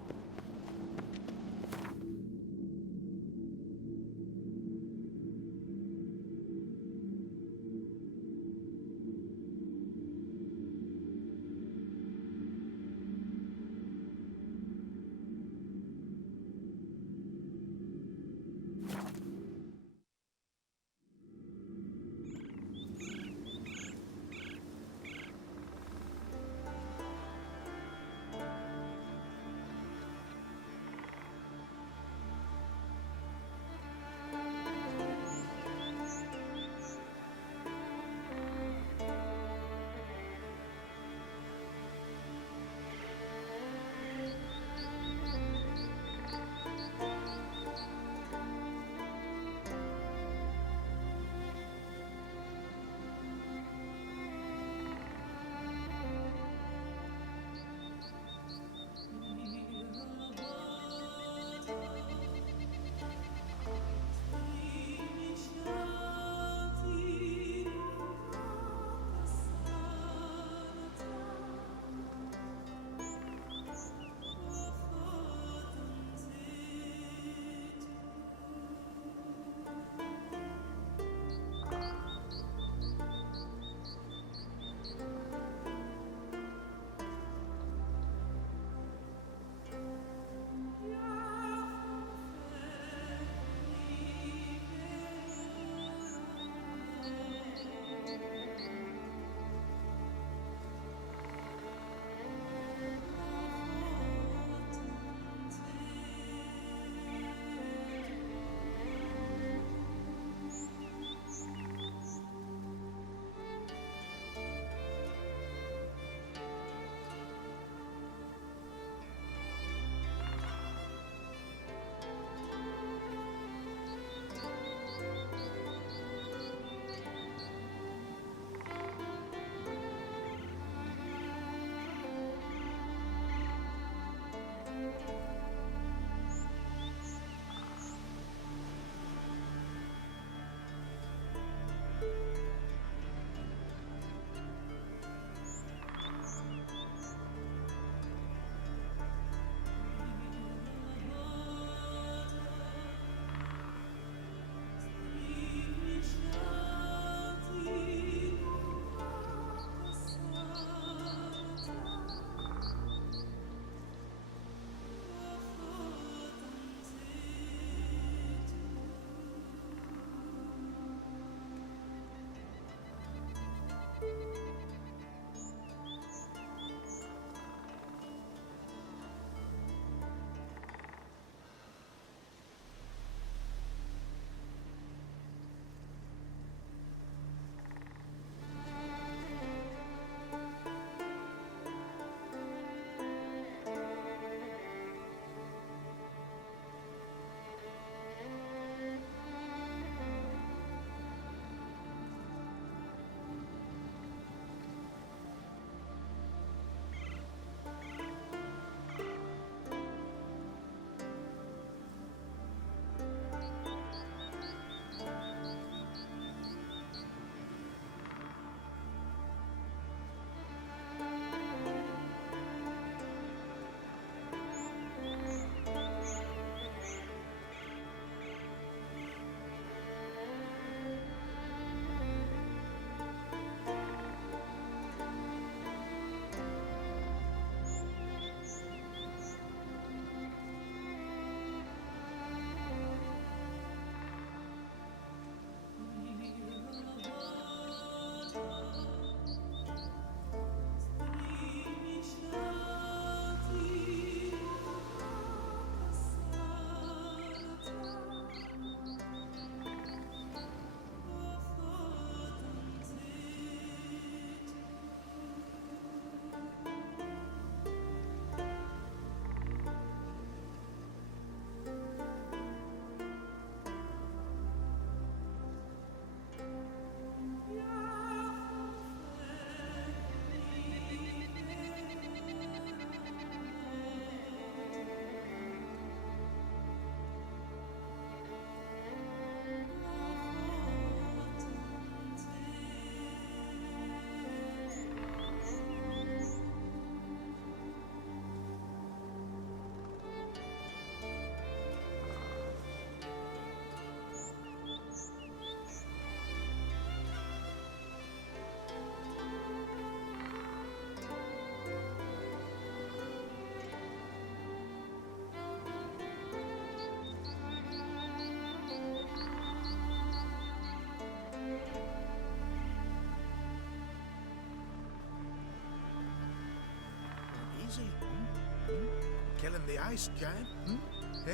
killing the ice giant, eh?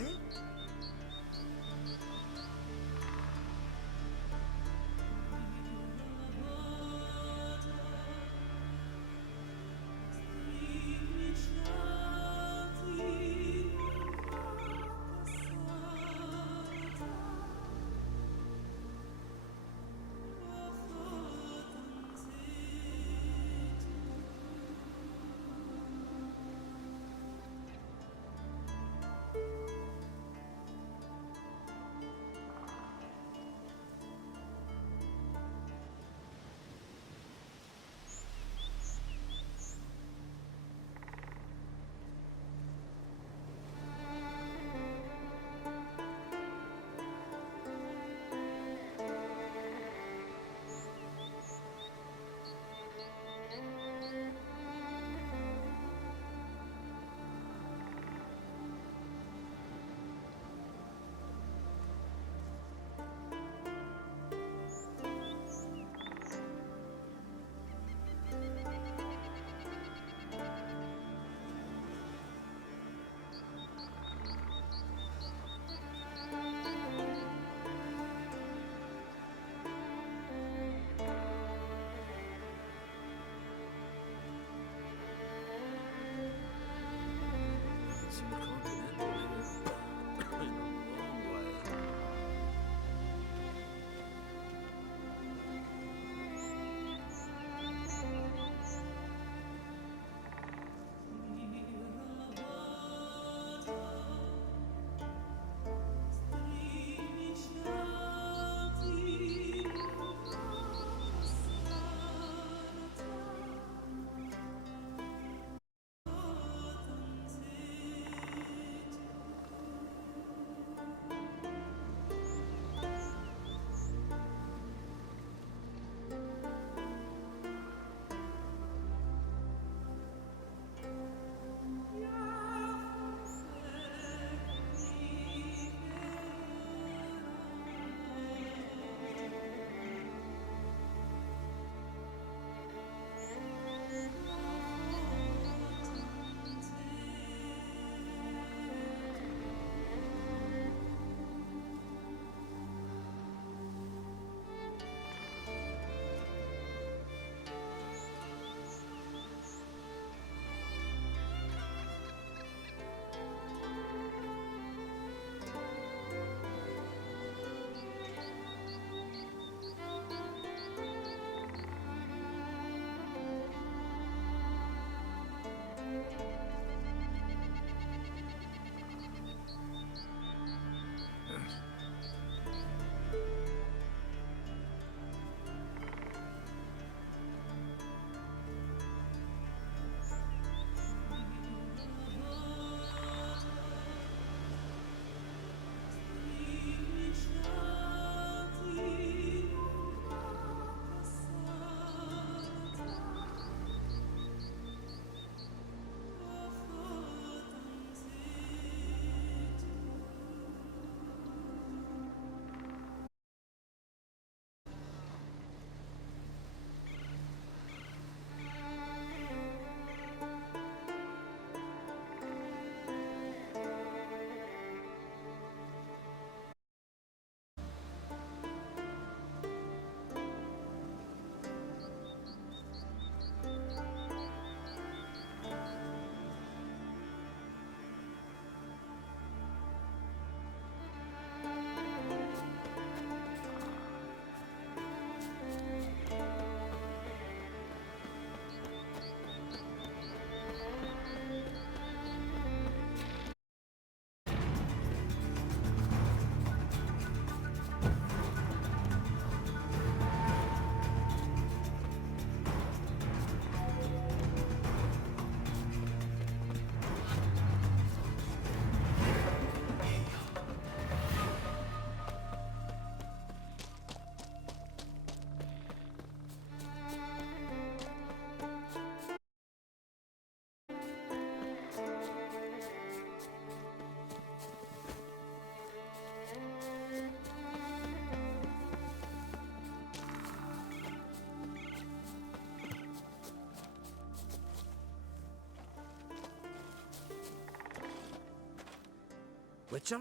Witcher?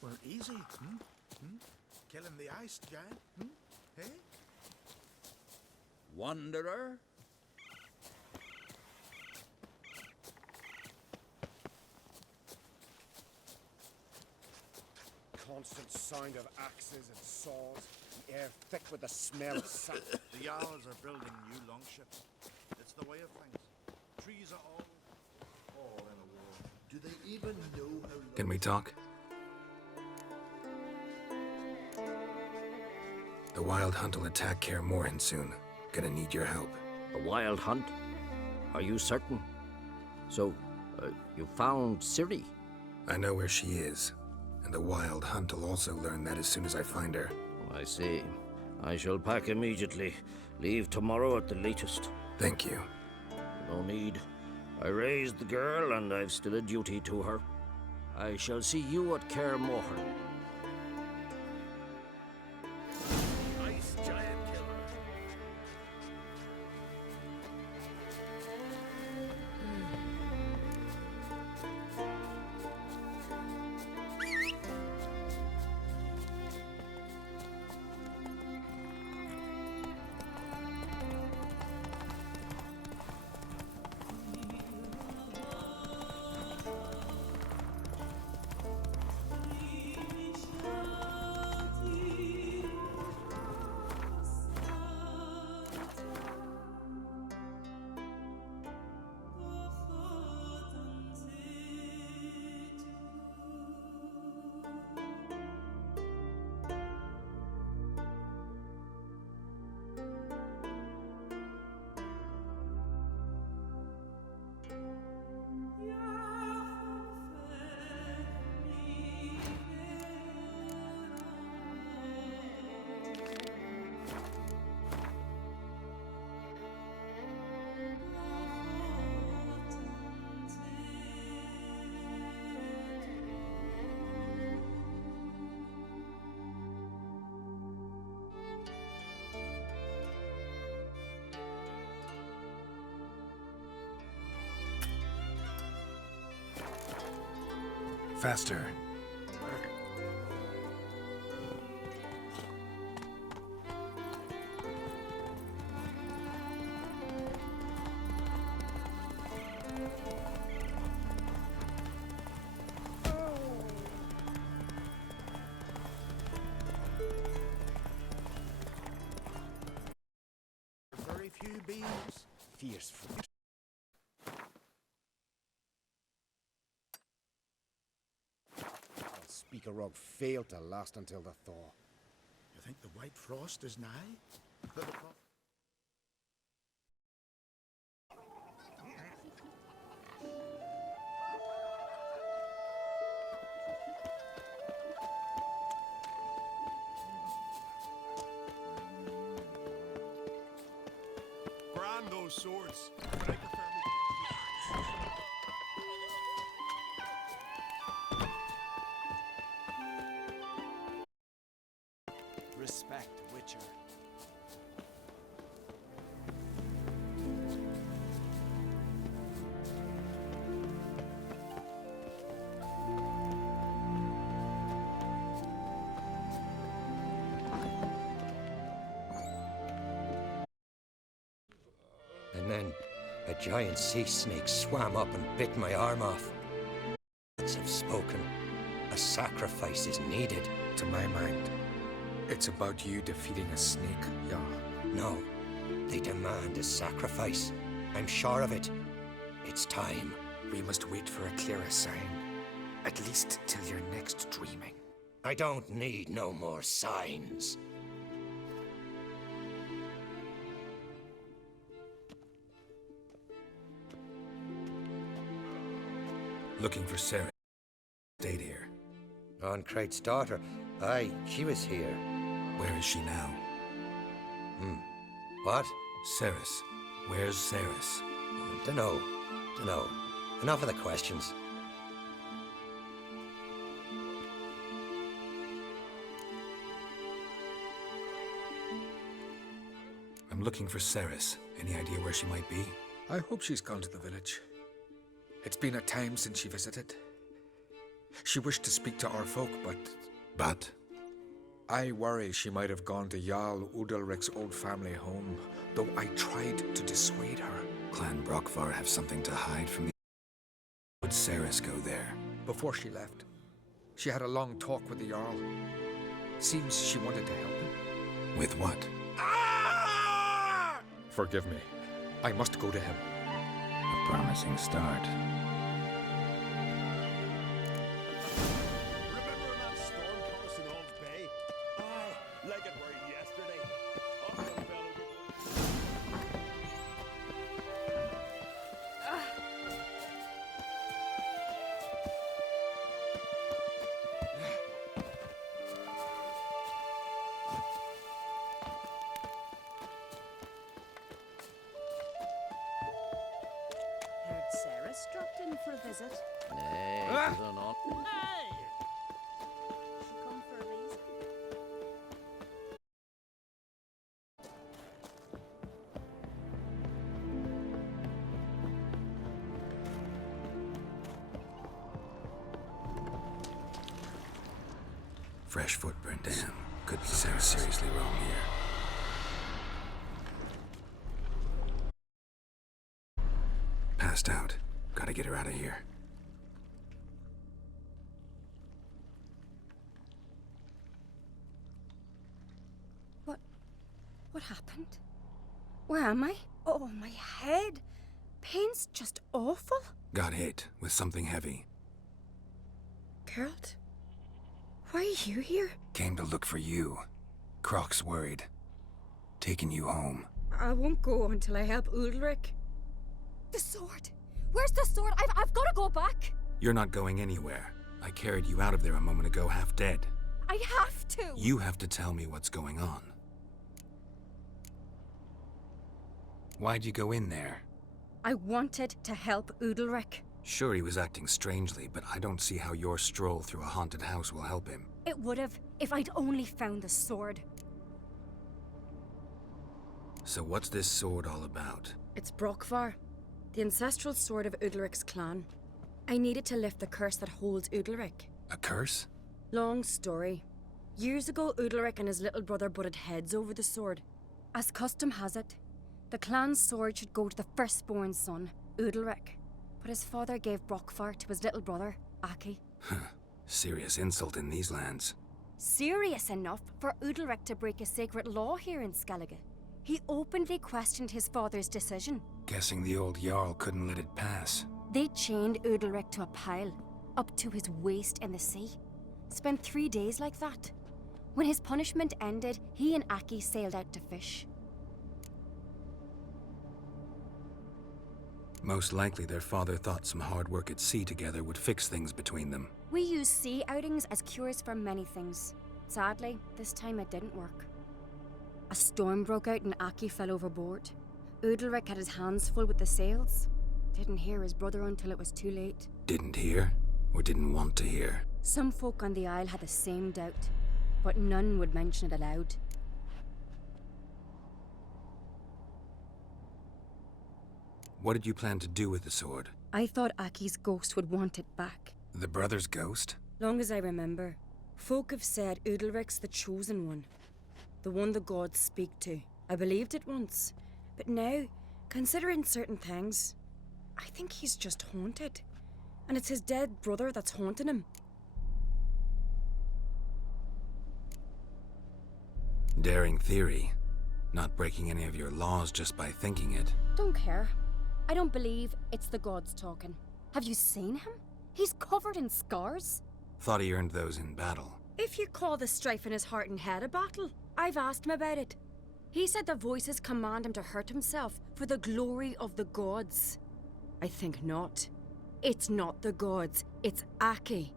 Well, easy, Killing the ice giant, Hey? Wanderer? Constant sound of axes and saws, the air thick with the smell of sap. The Jarls are building new longships. It's the way of things. Trees are all in a war. Do they even know how long... Can we talk? The Wild Hunt will attack Kaer Morhen soon. Gonna need your help. A wild hunt? Are you certain? So, you found Ciri? I know where she is, and the Wild Hunt will also learn that as soon as I find her. I see. I shall pack immediately. Leave tomorrow at the latest. Thank you. No need. I raised the girl, and I've still a duty to her. I shall see you at Kaer Morhen. Ice giant killer. Faster. Very few beams. Fierce fruit. Speaker Rog failed to last until the thaw. You think the White Frost is nigh? Brand those swords. Respect, Witcher. And then a giant sea snake swam up and bit my arm off. Gods have spoken. A sacrifice is needed. To my mind, it's about you defeating a snake, Jarl. No, they demand a sacrifice. I'm sure of it. It's time. We must wait for a clearer sign. At least till your next dreaming. I don't need no more signs. Looking for Sarah. Stayed here. Oncrate's daughter. Aye, she was here. Where is she now? What? Cerys. Where's Cerys? Dunno. Enough of the questions. I'm looking for Cerys. Any idea where she might be? I hope she's gone to the village. It's been a time since she visited. She wished to speak to our folk, but... But? I worry she might have gone to Jarl Udalric's old family home, though I tried to dissuade her. Clan Brockvar have something to hide from the... Would Ceres go there? Before she left, she had a long talk with the Jarl. Seems she wanted to help him. With what? Forgive me. I must go to him. A promising start. Remember that storm caught us in Old Bay? Aye, like it were yesterday. Oh, the fellow... Heard Ceres dropped in for a visit. Nay, it was not. Hey! She come for a reason. Fresh footprint, damn. Could be Ceres seriously wrong here. Passed out. Gotta get her out of here. What happened? Where am I? Oh, my head. Pain's just awful. Got hit with something heavy. Geralt, why are you here? Came to look for you. Croc's worried. Taking you home. I won't go until I help Udalric. The sword! Where's the sword? I've got to go back! You're not going anywhere. I carried you out of there a moment ago half dead. I have to! You have to tell me what's going on. Why'd you go in there? I wanted to help Udalric. Sure, he was acting strangely, but I don't see how your stroll through a haunted house will help him. It would have if I'd only found the sword. So what's this sword all about? It's Brockvar, the ancestral sword of Udalric's clan. I needed to lift the curse that holds Udalric. A curse? Long story. Years ago, Udalric and his little brother butted heads over the sword. As custom has it, the clan's sword should go to the firstborn son, Udalric. But his father gave Brockvar to his little brother, Aki. Serious insult in these lands. Serious enough for Udalric to break a sacred law here in Skellige. He openly questioned his father's decision. Guessing the old Jarl couldn't let it pass. They chained Udalric to a pile, up to his waist in the sea. Spent 3 days like that. When his punishment ended, he and Aki sailed out to fish. Most likely their father thought some hard work at sea together would fix things between them. We use sea outings as cures for many things. Sadly, this time it didn't work. A storm broke out and Aki fell overboard. Udalric had his hands full with the sails. Didn't hear his brother until it was too late. Didn't hear? Or didn't want to hear? Some folk on the Isle had the same doubt, but none would mention it aloud. What did you plan to do with the sword? I thought Aki's ghost would want it back. The brother's ghost? Long as I remember, folk have said Udalric's the chosen one. The one the gods speak to. I believed it once. But now, considering certain things, I think he's just haunted. And it's his dead brother that's haunting him. Daring theory. Not breaking any of your laws just by thinking it. Don't care. I don't believe it's the gods talking. Have you seen him? He's covered in scars. Thought he earned those in battle. If you call the strife in his heart and head a battle, I've asked him about it. He said the voices command him to hurt himself for the glory of the gods. I think not. It's not the gods, it's Aki.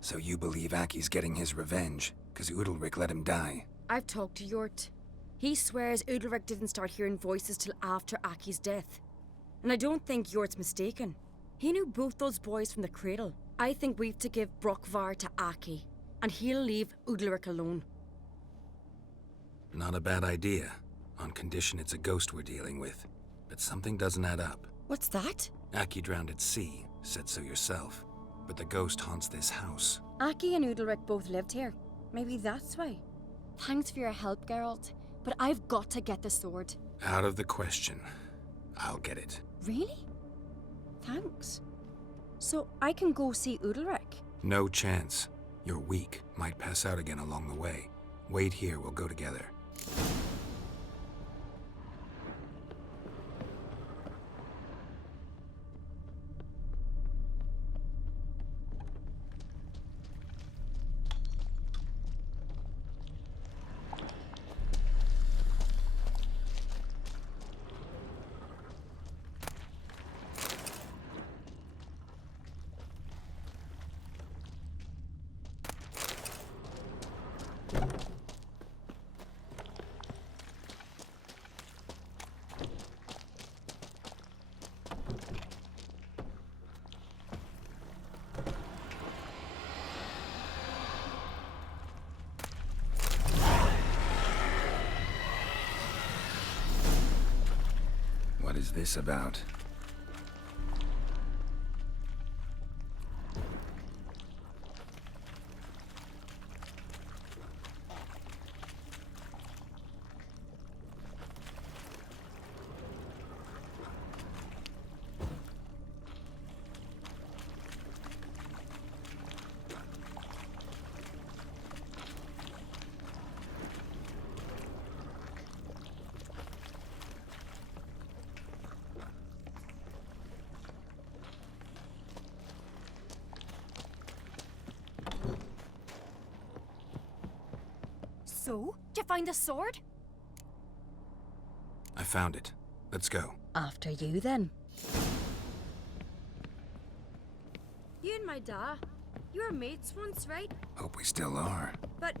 So you believe Aki's getting his revenge, because Udalric let him die? I've talked to Yort. He swears Udalric didn't start hearing voices till after Aki's death. And I don't think Yort's mistaken. He knew both those boys from the cradle. I think we've to give Brockvar to Aki, and he'll leave Udalric alone. Not a bad idea. on condition it's a ghost we're dealing with. But something doesn't add up. What's that? Aki drowned at sea, said so yourself. But the ghost haunts this house. Aki and Udalric both lived here. Maybe that's why. Thanks for your help, Geralt. But I've got to get the sword. Out of the question. I'll get it. Really? Thanks. So I can go see Udalric? No chance. You're weak. Might pass out again along the way. Wait here, we'll go together. What is this about? So? Did you find the sword? I found it. Let's go. After you, then. You and my da, you were mates once, right? Hope we still are. But,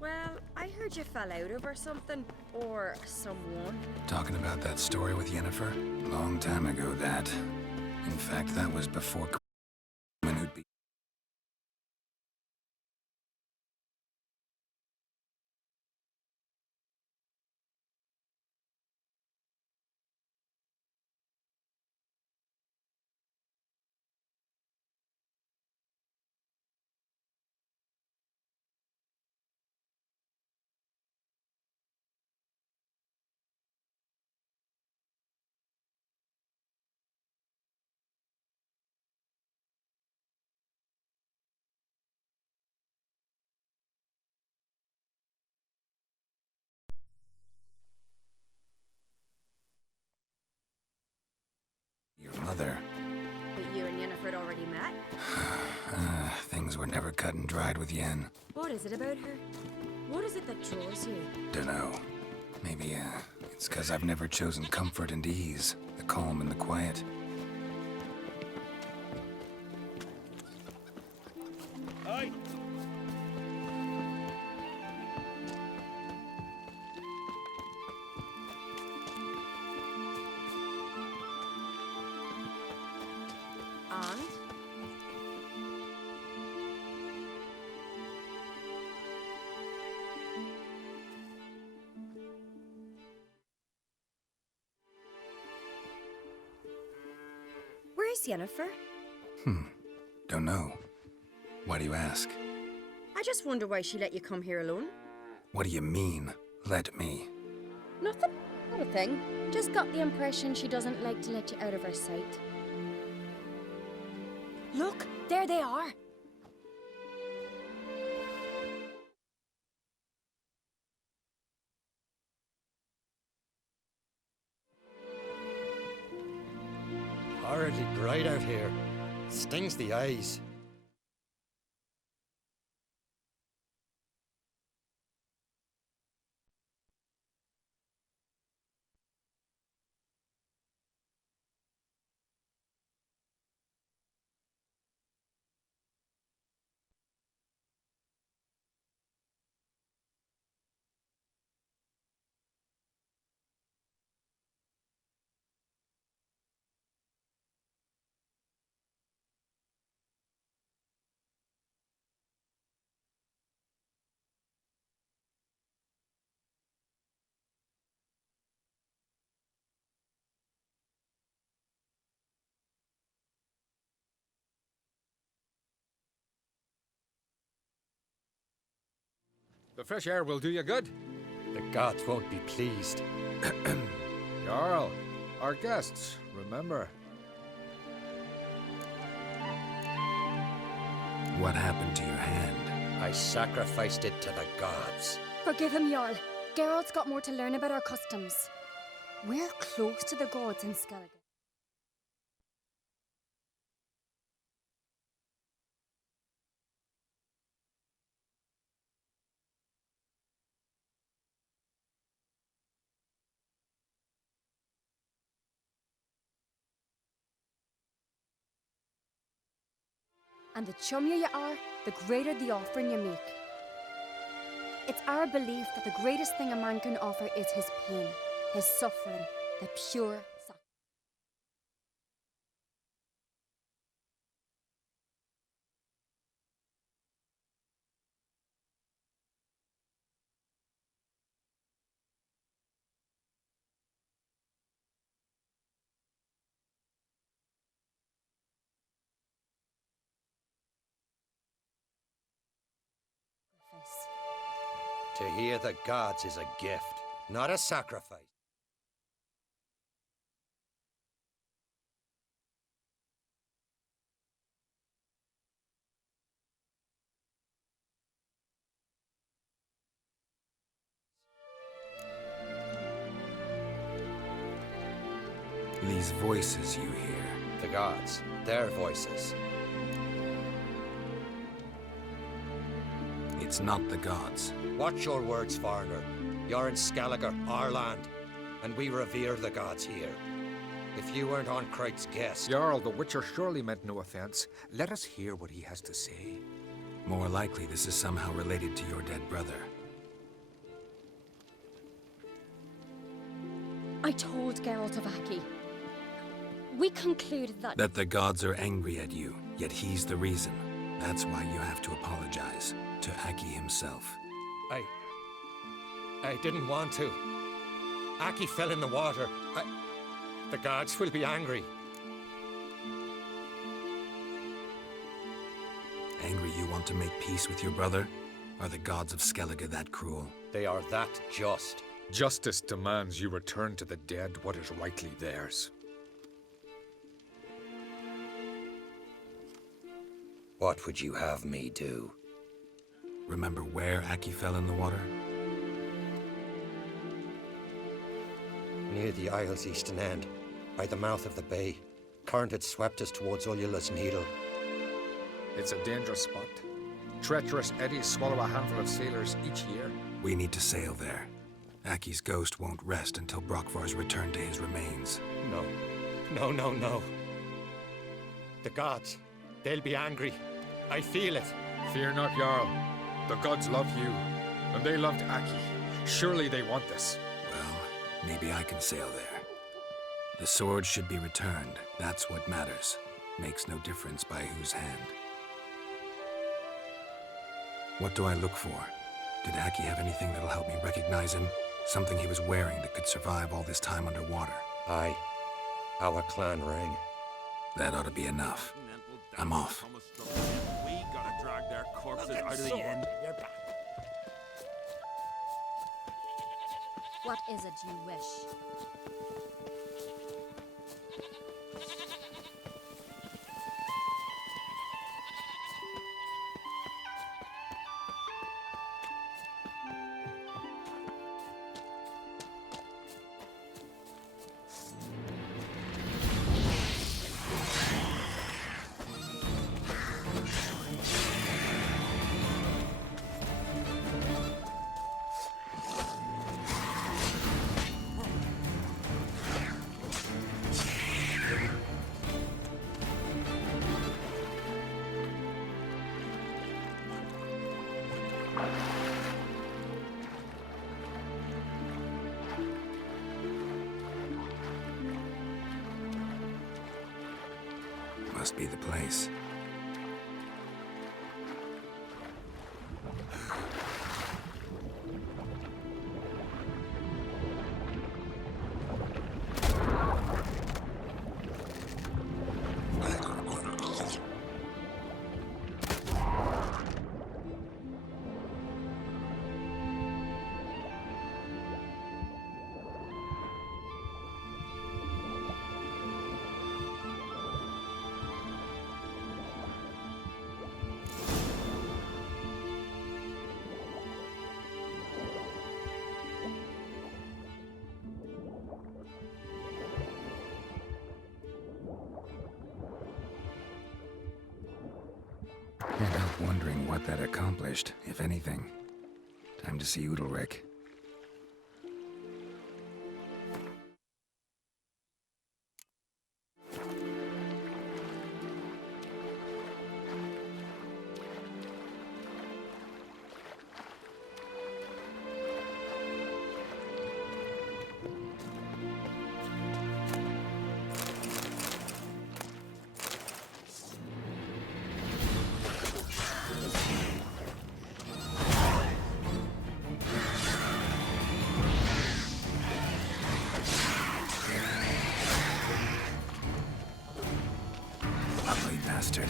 well, I heard you fell out over something. Or someone. Talking about that story with Yennefer? Long time ago, that. In fact, that was before who'd be. Your mother. But you and Yennefer had already met? Things were never cut and dried with Yen. What is it about her? What is it that draws you? Dunno. Maybe, it's 'cause I've never chosen comfort and ease. The calm and the quiet. Hi. And? Where's Yennefer? Don't know. Why do you ask? I just wonder why she let you come here alone. What do you mean, let me? Nothing. Not a thing. Just got the impression she doesn't like to let you out of her sight. Look, there they are. Horribly bright out here. Stings the eyes. The fresh air will do you good. The gods won't be pleased. Jarl, our guests, remember. What happened to your hand? I sacrificed it to the gods. Forgive him, Jarl. Geralt's got more to learn about our customs. We're close to the gods in Skellige. And the chummier you are, the greater the offering you make. It's our belief that the greatest thing a man can offer is his pain, his suffering, the pure sacrifice. To hear the gods is a gift, not a sacrifice. These voices you hear. The gods, their voices. It's not the gods. Watch your words, foreigner. You're in Skellige, our land, and we revere the gods here. If you weren't on Cright's guest... Jarl, the Witcher surely meant no offense. Let us hear what he has to say. More likely this is somehow related to your dead brother. I told Geralt of Aki. We concluded that... That the gods are angry at you, yet he's the reason. That's why you have to apologize to Aki himself. I didn't want to. Aki fell in the water. The gods will be angry. Angry you want to make peace with your brother? Are the gods of Skellige that cruel? They are that just. Justice demands you return to the dead what is rightly theirs. What would you have me do? Remember where Aki fell in the water? Near the Isle's eastern end, by the mouth of the bay. Current had swept us towards Ullula's Needle. It's a dangerous spot. Treacherous eddies swallow a handful of sailors each year. We need to sail there. Aki's ghost won't rest until Brokvar's returned to his remains. No. The gods, they'll be angry. I feel it. Fear not, Jarl. The gods love you, and they loved Aki. Surely they want this. Well, maybe I can sail there. The sword should be returned. That's what matters. Makes no difference by whose hand. What do I look for? Did Aki have anything that'll help me recognize him? Something he was wearing that could survive all this time underwater? Aye. Our clan ring. That ought to be enough. I'm off. We gotta drag their corpses out of the inn. What is it you wish? Must be the place. Wondering what that accomplished, if anything. Time to see Udalric. Ugly bastard.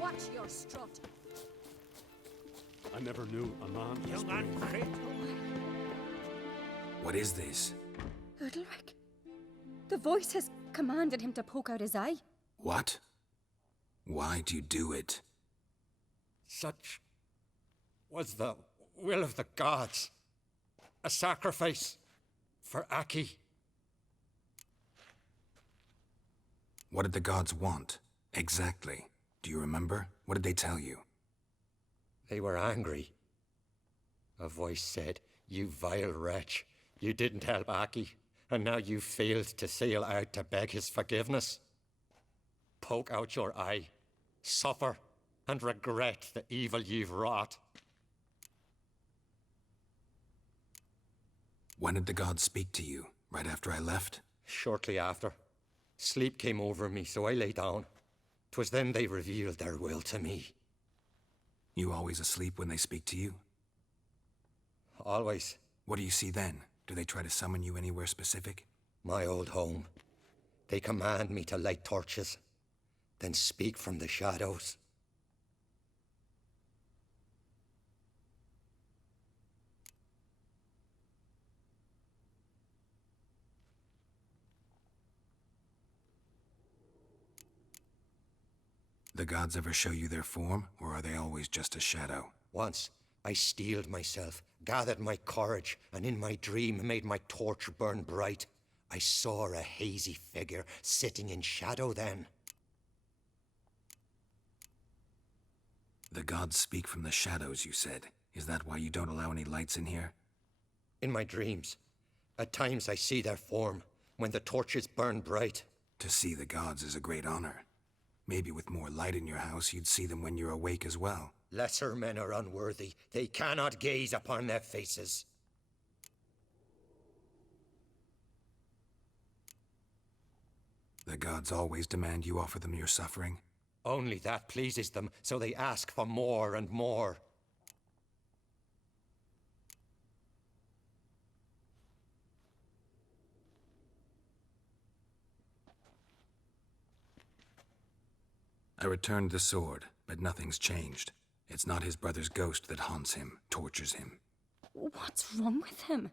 Watch your strut. I never knew a man was Young and brave. What is this? Udalric. The voice has commanded him to poke out his eye. What? Why do you do it? Such was the will of the gods. A sacrifice for Aki. What did the gods want? Exactly. Do you remember? What did they tell you? They were angry. A voice said, "You vile wretch, you didn't help Aki, and now you failed to sail out to beg his forgiveness. Poke out your eye, suffer, and regret the evil you've wrought." When did the gods speak to you? Right after I left? Shortly after. Sleep came over me, so I lay down. 'Twas then they revealed their will to me. You always asleep when they speak to you? Always. What do you see then? Do they try to summon you anywhere specific? My old home. They command me to light torches, then speak from the shadows. The gods ever show you their form, or are they always just a shadow? Once, I steeled myself, gathered my courage, and in my dream made my torch burn bright. I saw a hazy figure sitting in shadow then. The gods speak from the shadows, you said. Is that why you don't allow any lights in here? In my dreams. At times I see their form, when the torches burn bright. To see the gods is a great honor. Maybe with more light in your house, you'd see them when you're awake as well. Lesser men are unworthy. They cannot gaze upon their faces. The gods always demand you offer them your suffering? Only that pleases them, so they ask for more and more. I returned the sword, but nothing's changed. It's not his brother's ghost that haunts him, tortures him. What's wrong with him?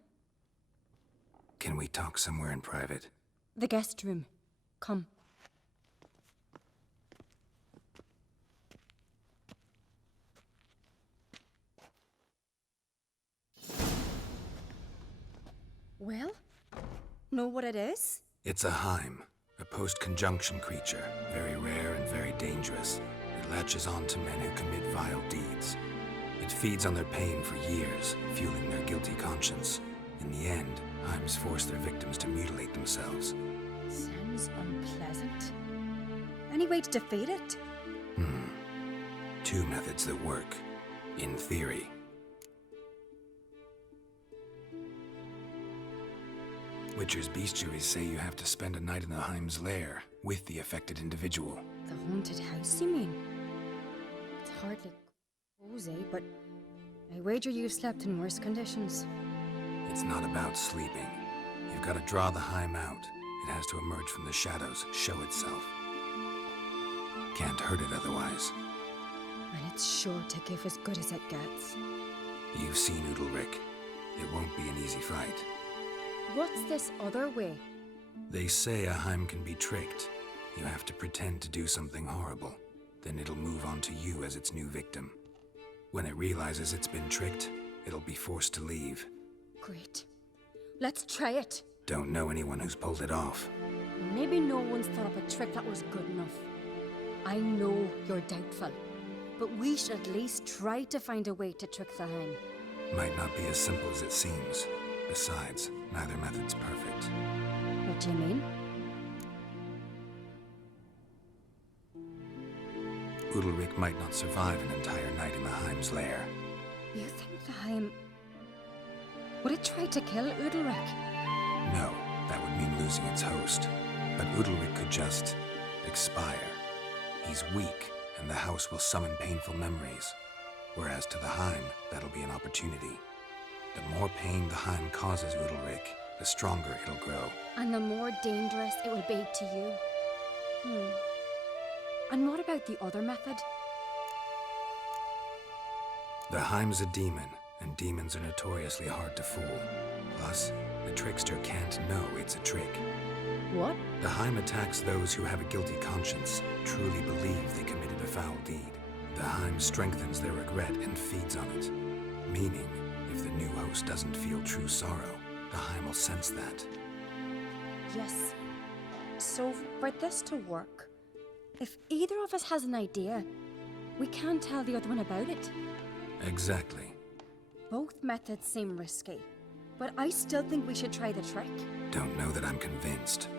Can we talk somewhere in private? The guest room. Come. Well, know what it is? It's a Heim, a post-conjunction creature, very rare and very dangerous. It latches on to men who commit vile deeds. It feeds on their pain for years, fueling their guilty conscience. In the end, Heims force their victims to mutilate themselves. Sounds sounds unpleasant. Any way to defeat it? Two methods that work, in theory. Witcher's bestiaries say you have to spend a night in the Heim's lair with the affected individual. The haunted house, you mean? It's hardly cozy, but I wager you've slept in worse conditions. It's not about sleeping. You've got to draw the Heim out. It has to emerge from the shadows, show itself. Can't hurt it otherwise. And it's sure to give as good as it gets. You've seen Udalryk. It won't be an easy fight. What's this other way? They say a Heim can be tricked. You have to pretend to do something horrible. Then it'll move on to you as its new victim. When it realizes it's been tricked, it'll be forced to leave. Great. Let's try it. Don't know anyone who's pulled it off. Maybe no one's thought up a trick that was good enough. I know you're doubtful, but we should at least try to find a way to trick the Heim. Might not be as simple as it seems. Besides, neither method's perfect. What do you mean? Udalryk might not survive an entire night in the Heim's lair. You think the Heim... Would it try to kill Udalryk? No, that would mean losing its host. But Udalryk could just... expire. He's weak, and the house will summon painful memories. Whereas to the Heim, that'll be an opportunity. The more pain the Heim causes Udalryk, the stronger it'll grow. And the more dangerous it will be to you. And what about the other method? The Heim's a demon, and demons are notoriously hard to fool. Plus, the trickster can't know it's a trick. What? The Heim attacks those who have a guilty conscience, truly believe they committed a foul deed. The Heim strengthens their regret and feeds on it. Meaning, if the new host doesn't feel true sorrow, the Heim will sense that. Yes. So, for this to work, if either of us has an idea, we can't tell the other one about it. Exactly. Both methods seem risky, but I still think we should try the trick. Don't know that I'm convinced.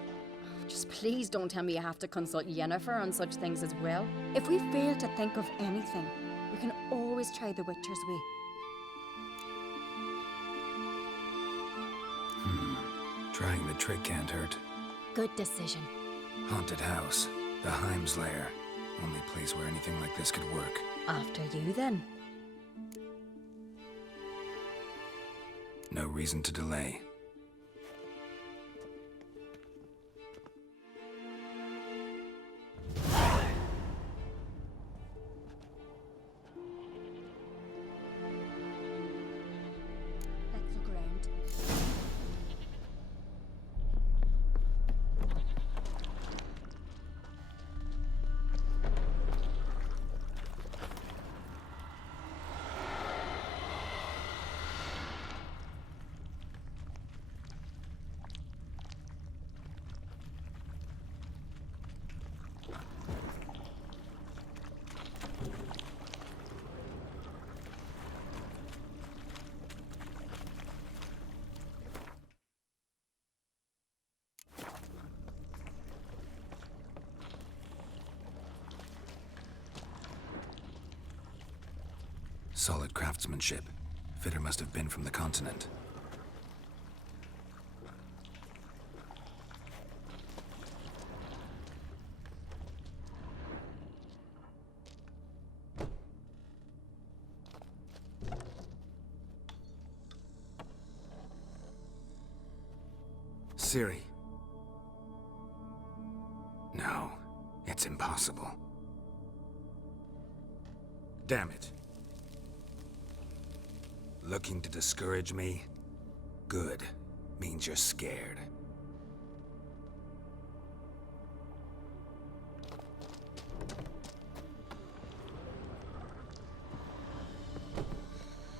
Just please don't tell me you have to consult Yennefer on such things as well. If we fail to think of anything, we can always try the Witcher's way. Trying the trick can't hurt. Good decision. Haunted house. The Heim's lair. Only place where anything like this could work. After you, then. No reason to delay. Let's look around. Solid craftsmanship. Fitter must have been from the continent. Ciri. No, it's impossible. Damn it. Looking to discourage me? Good. Means you're scared.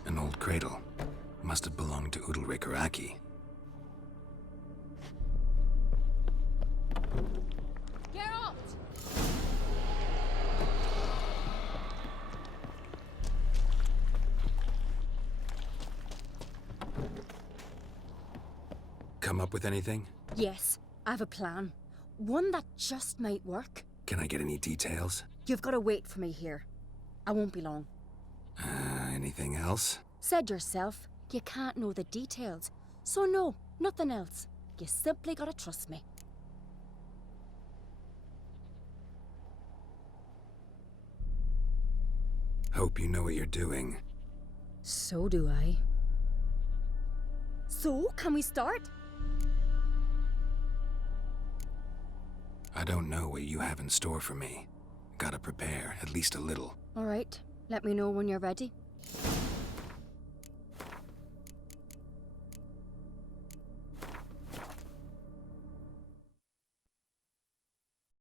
An old cradle. Must have belonged to Udalryk or Aki. Geralt! Come up with anything? Yes, I have a plan. One that just might work. Can I get any details? You've got to wait for me here. I won't be long. Anything else? Said yourself, you can't know the details. So no, nothing else. You simply gotta trust me. Hope you know what you're doing. So do I. So, can we start? I don't know what you have in store for me. Gotta prepare, at least a little. All right, let me know when you're ready.